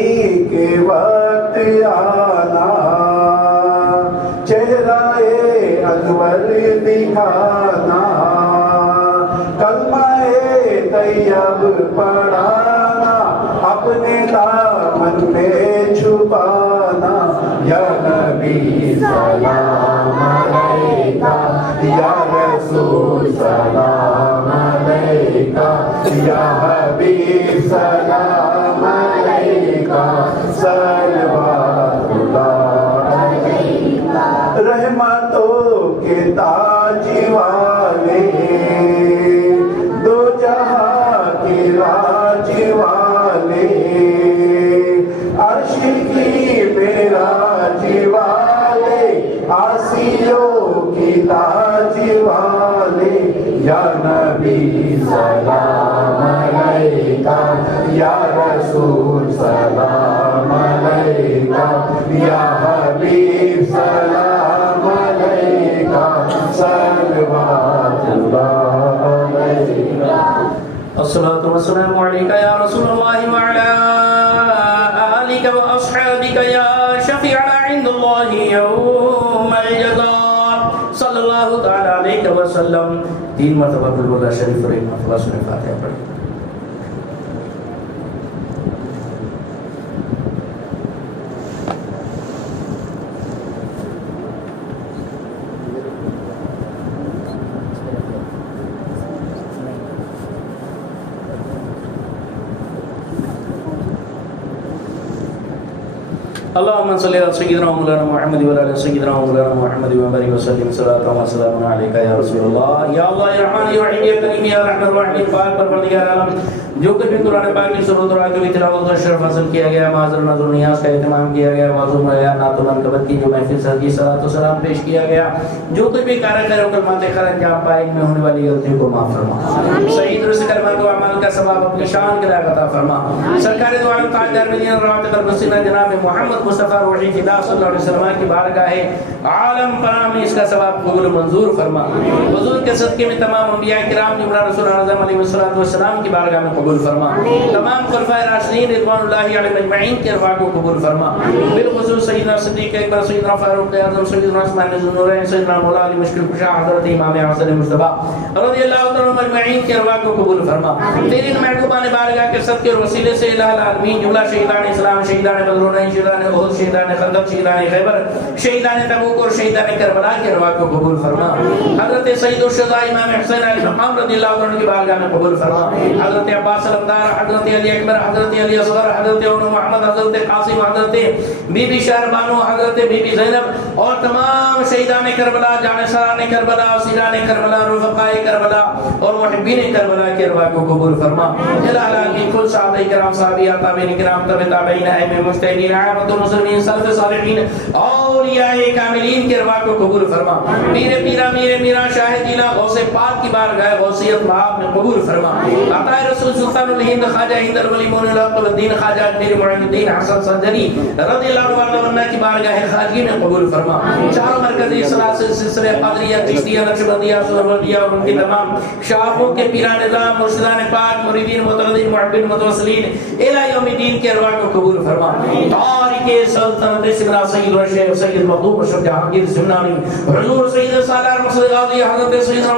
کے وقت آنا، چہرہ انور دکھانا، کلمہ طیب پڑھانا، اپنے دامن میں چھپانا، یا نبی سلام علیکہ، یا رسول سلام علیکہ، یا حبیب سلام علیکہ، صلوات اللہ علیکہ۔ رحمتوں کے تاج والے، دو جہاں کے راج والے، عرش کی معراج والے، آسیوں کی تاج والے، یا نبی سلام علیکہ، یا رسول سلام علیکہ، یا حبیب سلام علیکہ، صلوات اللہ علیکہ۔ الصلاة والسلام عليك يا رسول الله وعلى آلك وأصحابك يا شفيعنا عند الله يوم الجزاء، صلى الله تعالى عليك وسلم۔ 3 مرتبہ قل اللہ شریف اور 1 مرتبہ سورہ فاتحہ پڑھیں۔ اللهم صل على سيدنا مولانا محمد وعلى سيدنا مولانا محمد وبارك وسلم صلاة وسلام عليك يا رسول الله۔ یا اللہ یا رحمان یا رحیم یا کریم یا رحمن الرحیم، پاک پروردگار عالم، جو کچھ بھی قرآن پاک کی سورۃ اور آیات کی تلاوت کا شرف حاصل کیا گیا، معذر نظر و نیاز کا اہتمام کیا گیا، معصوم ریا نعت و منقبت کی جو محفل سجی صلاۃ و سلام پیش کیا گیا، جو کچھ بھی کار خیر و کلمات خیر انجام پائے، ان میں ہونے والی غلطیوں کو معاف فرما، صحیح درست کلمات و اعمال کا ثواب اپنی شان کے لائق عطا فرما۔ سرکار دو عالم تاجدار مدینہ روات قلبسینہ جناب محمد مصطفیٰ روحی فدا صلی اللہ علیہ وسلم کی بارگاہ عالم پناہ میں اس کا ثواب قبول و منظور فرما۔ حضور کے صدقے میں تمام انبیاء کرام جملہ رسول اعظم علیہ السلام کی بارگاہ میں قبول فرما۔ تمام خلفائے راشدین رضوان اللہ علیہم اجمعین کے ارواح کو قبول فرما، بالخصوص سیدنا صدیق اکبر، سیدنا فاروق اعظم، سیدنا عثمان ذو النورین، سیدنا مولا علی مشکل کشا حضرت امام حسن مجتبیٰ رضی اللہ تعالیٰ عنہ اجمعین کے ارواح کو قبول فرما۔ تیری محبوبان بارگاہ کے صدقے اور وسیلے سے الہ العالمین جملہ شہیدان اسلام، شہیدان بدرونین، شہیدان احد، شہیدان خندق، شہیدان خیبر، شہیدان تبوک اور شہیدان کربلا کے ارواح کو قبول فرما۔ حضرت سید الشہداء امام حسین علیہ السلام رضی اللہ عنہ کی بارگاہ میں قبول فرما۔ حضرت عباس علمدار، حضرت علی اکبر، حضرت علی اصغر، حضرت ابن محمد، حضرت قاسم، حضرت بی بی شہر بانو، حضرت بی بی زینب اور تمام شہیدان کربلا، جانشاران کربلا، اسیران کربلا، رفقائے کربلا اور محبین کربلا کے ارواح کو قبول فرما۔ الہ العالمین کل صحابہ کرام، صحابیات، تابعین کرام، تبع تابعین، ائمہ مجتہدین، عامۃ المسلمین، سلف صالحین، اولیاء کاملین کے ارواح کو قبول فرما۔ پیر پیرا میر میرا شاہ جیلا غوث پاک کی بارگاہ غوثیت مآب میں قبول فرما۔ عطا رسول سلطان الہند خواجہ ہند الولی مون الحق الدین خواجہ امیر معین الدین حسن سنجری رضی اللہ عنہ کی بارگاہ خواجگی میں قبول فرما۔ چاروں مرکزی سلسلے قادریہ، چشتیہ، نقشبندیہ، سہروردیہ اور ان کی تمام شاخوں کے پیران نظام، مرشدان پاک، مریدین، متردین، محبین، متوسلین الہ یوم الدین کے ارواح کو قبول فرما۔ تاریخ سلطنت سمرا سید و شیخ سید مخدوم اشرف جہانگیر سمنانی، حضور سید سالار مقصد غازی، حضرت سید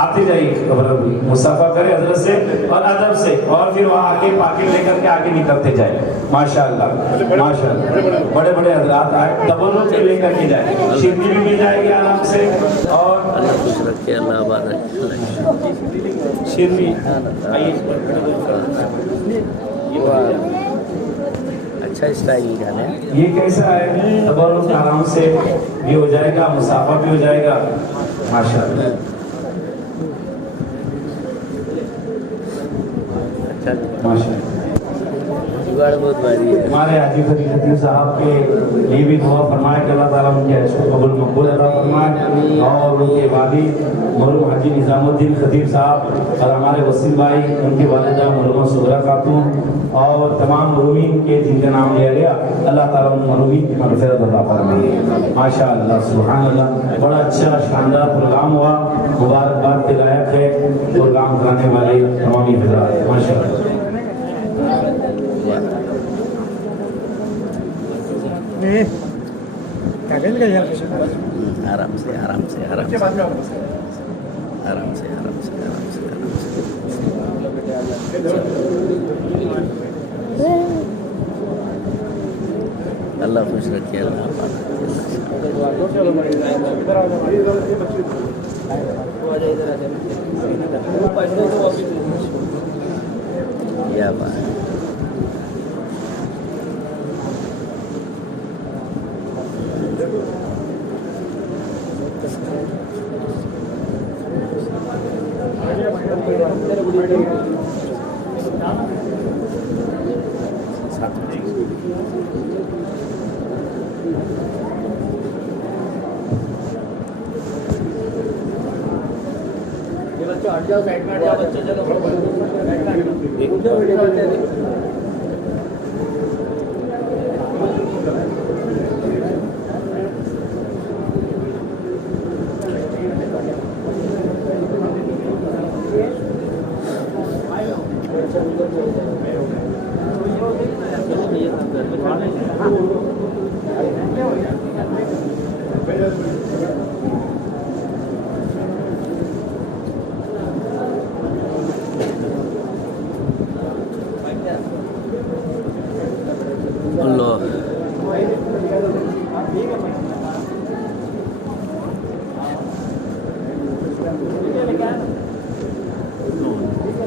آتے جائیے خبر مصافہ کرے حضرت سے اور ادب سے، اور پھر وہاں آگے پاکٹ لے کر کے آگے نکلتے جائے. ماشاءاللہ ماشاءاللہ بڑے بڑے حضرات آئے، تبرک کے لے کر کے جائے، شیرنی بھی مل جائے گی آرام سے. اور اللہ خوش رکھے، اللہ آباد رکھے. شیرنی آئیے. اچھا اسٹائل گانے. یہ کیسا ہے؟ تبرک آرام سے بھی ہو جائے گا، مسافہ بھی ہو جائے گا. ماشاءاللہ ماشاءاللہ. جگاڑ بہت بھاری ہے. ہمارے حاجی فرید خطیب صاحب کے لیے بھی دعا فرمائے کہ اللہ تعالیٰ ان کے عشق کو قبول مقبول عطا فرمائے، اور ان کے والد مرحوم حاجی نظام الدین خطیب صاحب اور ہمارے وسیم بھائی، ان کی والدہ مرحومہ صغرا خاتون اور تمام مرحومین کے جن کا نام لیا گیا، اللہ تعالیٰ ان مرحومین کی مغفرت عطا فرمائے. ماشاء اللہ سبحان اللہ. بڑا اچھا شاندار پروگرام ہوا، مبارکباد کے لائق ہے پروگرام کرانے والے تمامی حضرات. ماشاء اللہ. آرام سے آرام سے آرام سے آرام سے آرام سے آرام سے آرام سے. اللہ خوش رکھے، اللہ کیا بات ہے.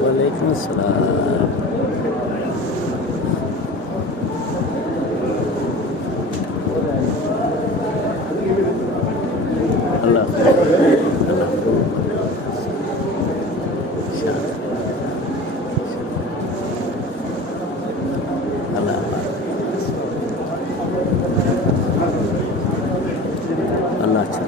وعلیکم السلام. اللہ اللہ اچھا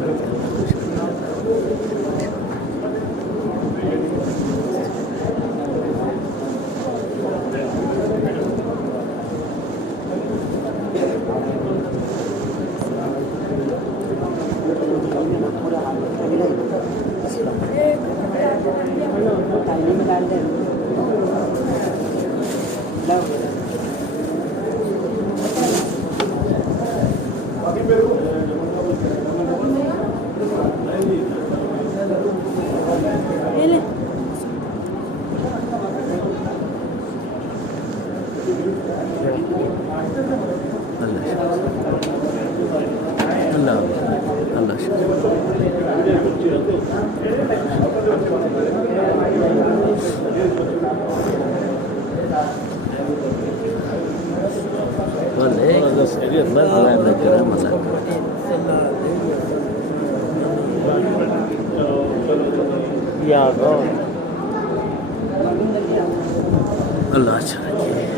اللہ اچھا رکھے.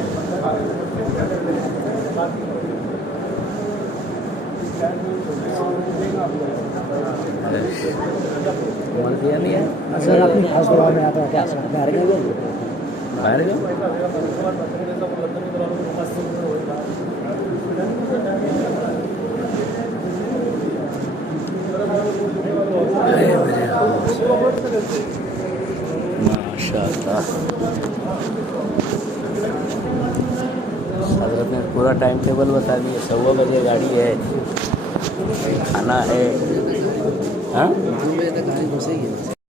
دیا نہیں ہے سر اپنی خاص دعا میں آتا ہے کیا سر باہر گئے باہر گئے ماشاء اللہ. حضرت نے پورا ٹائم ٹیبل بتا دیا. 1:15 بجے گاڑی ہے، کھانا ہے. ہاں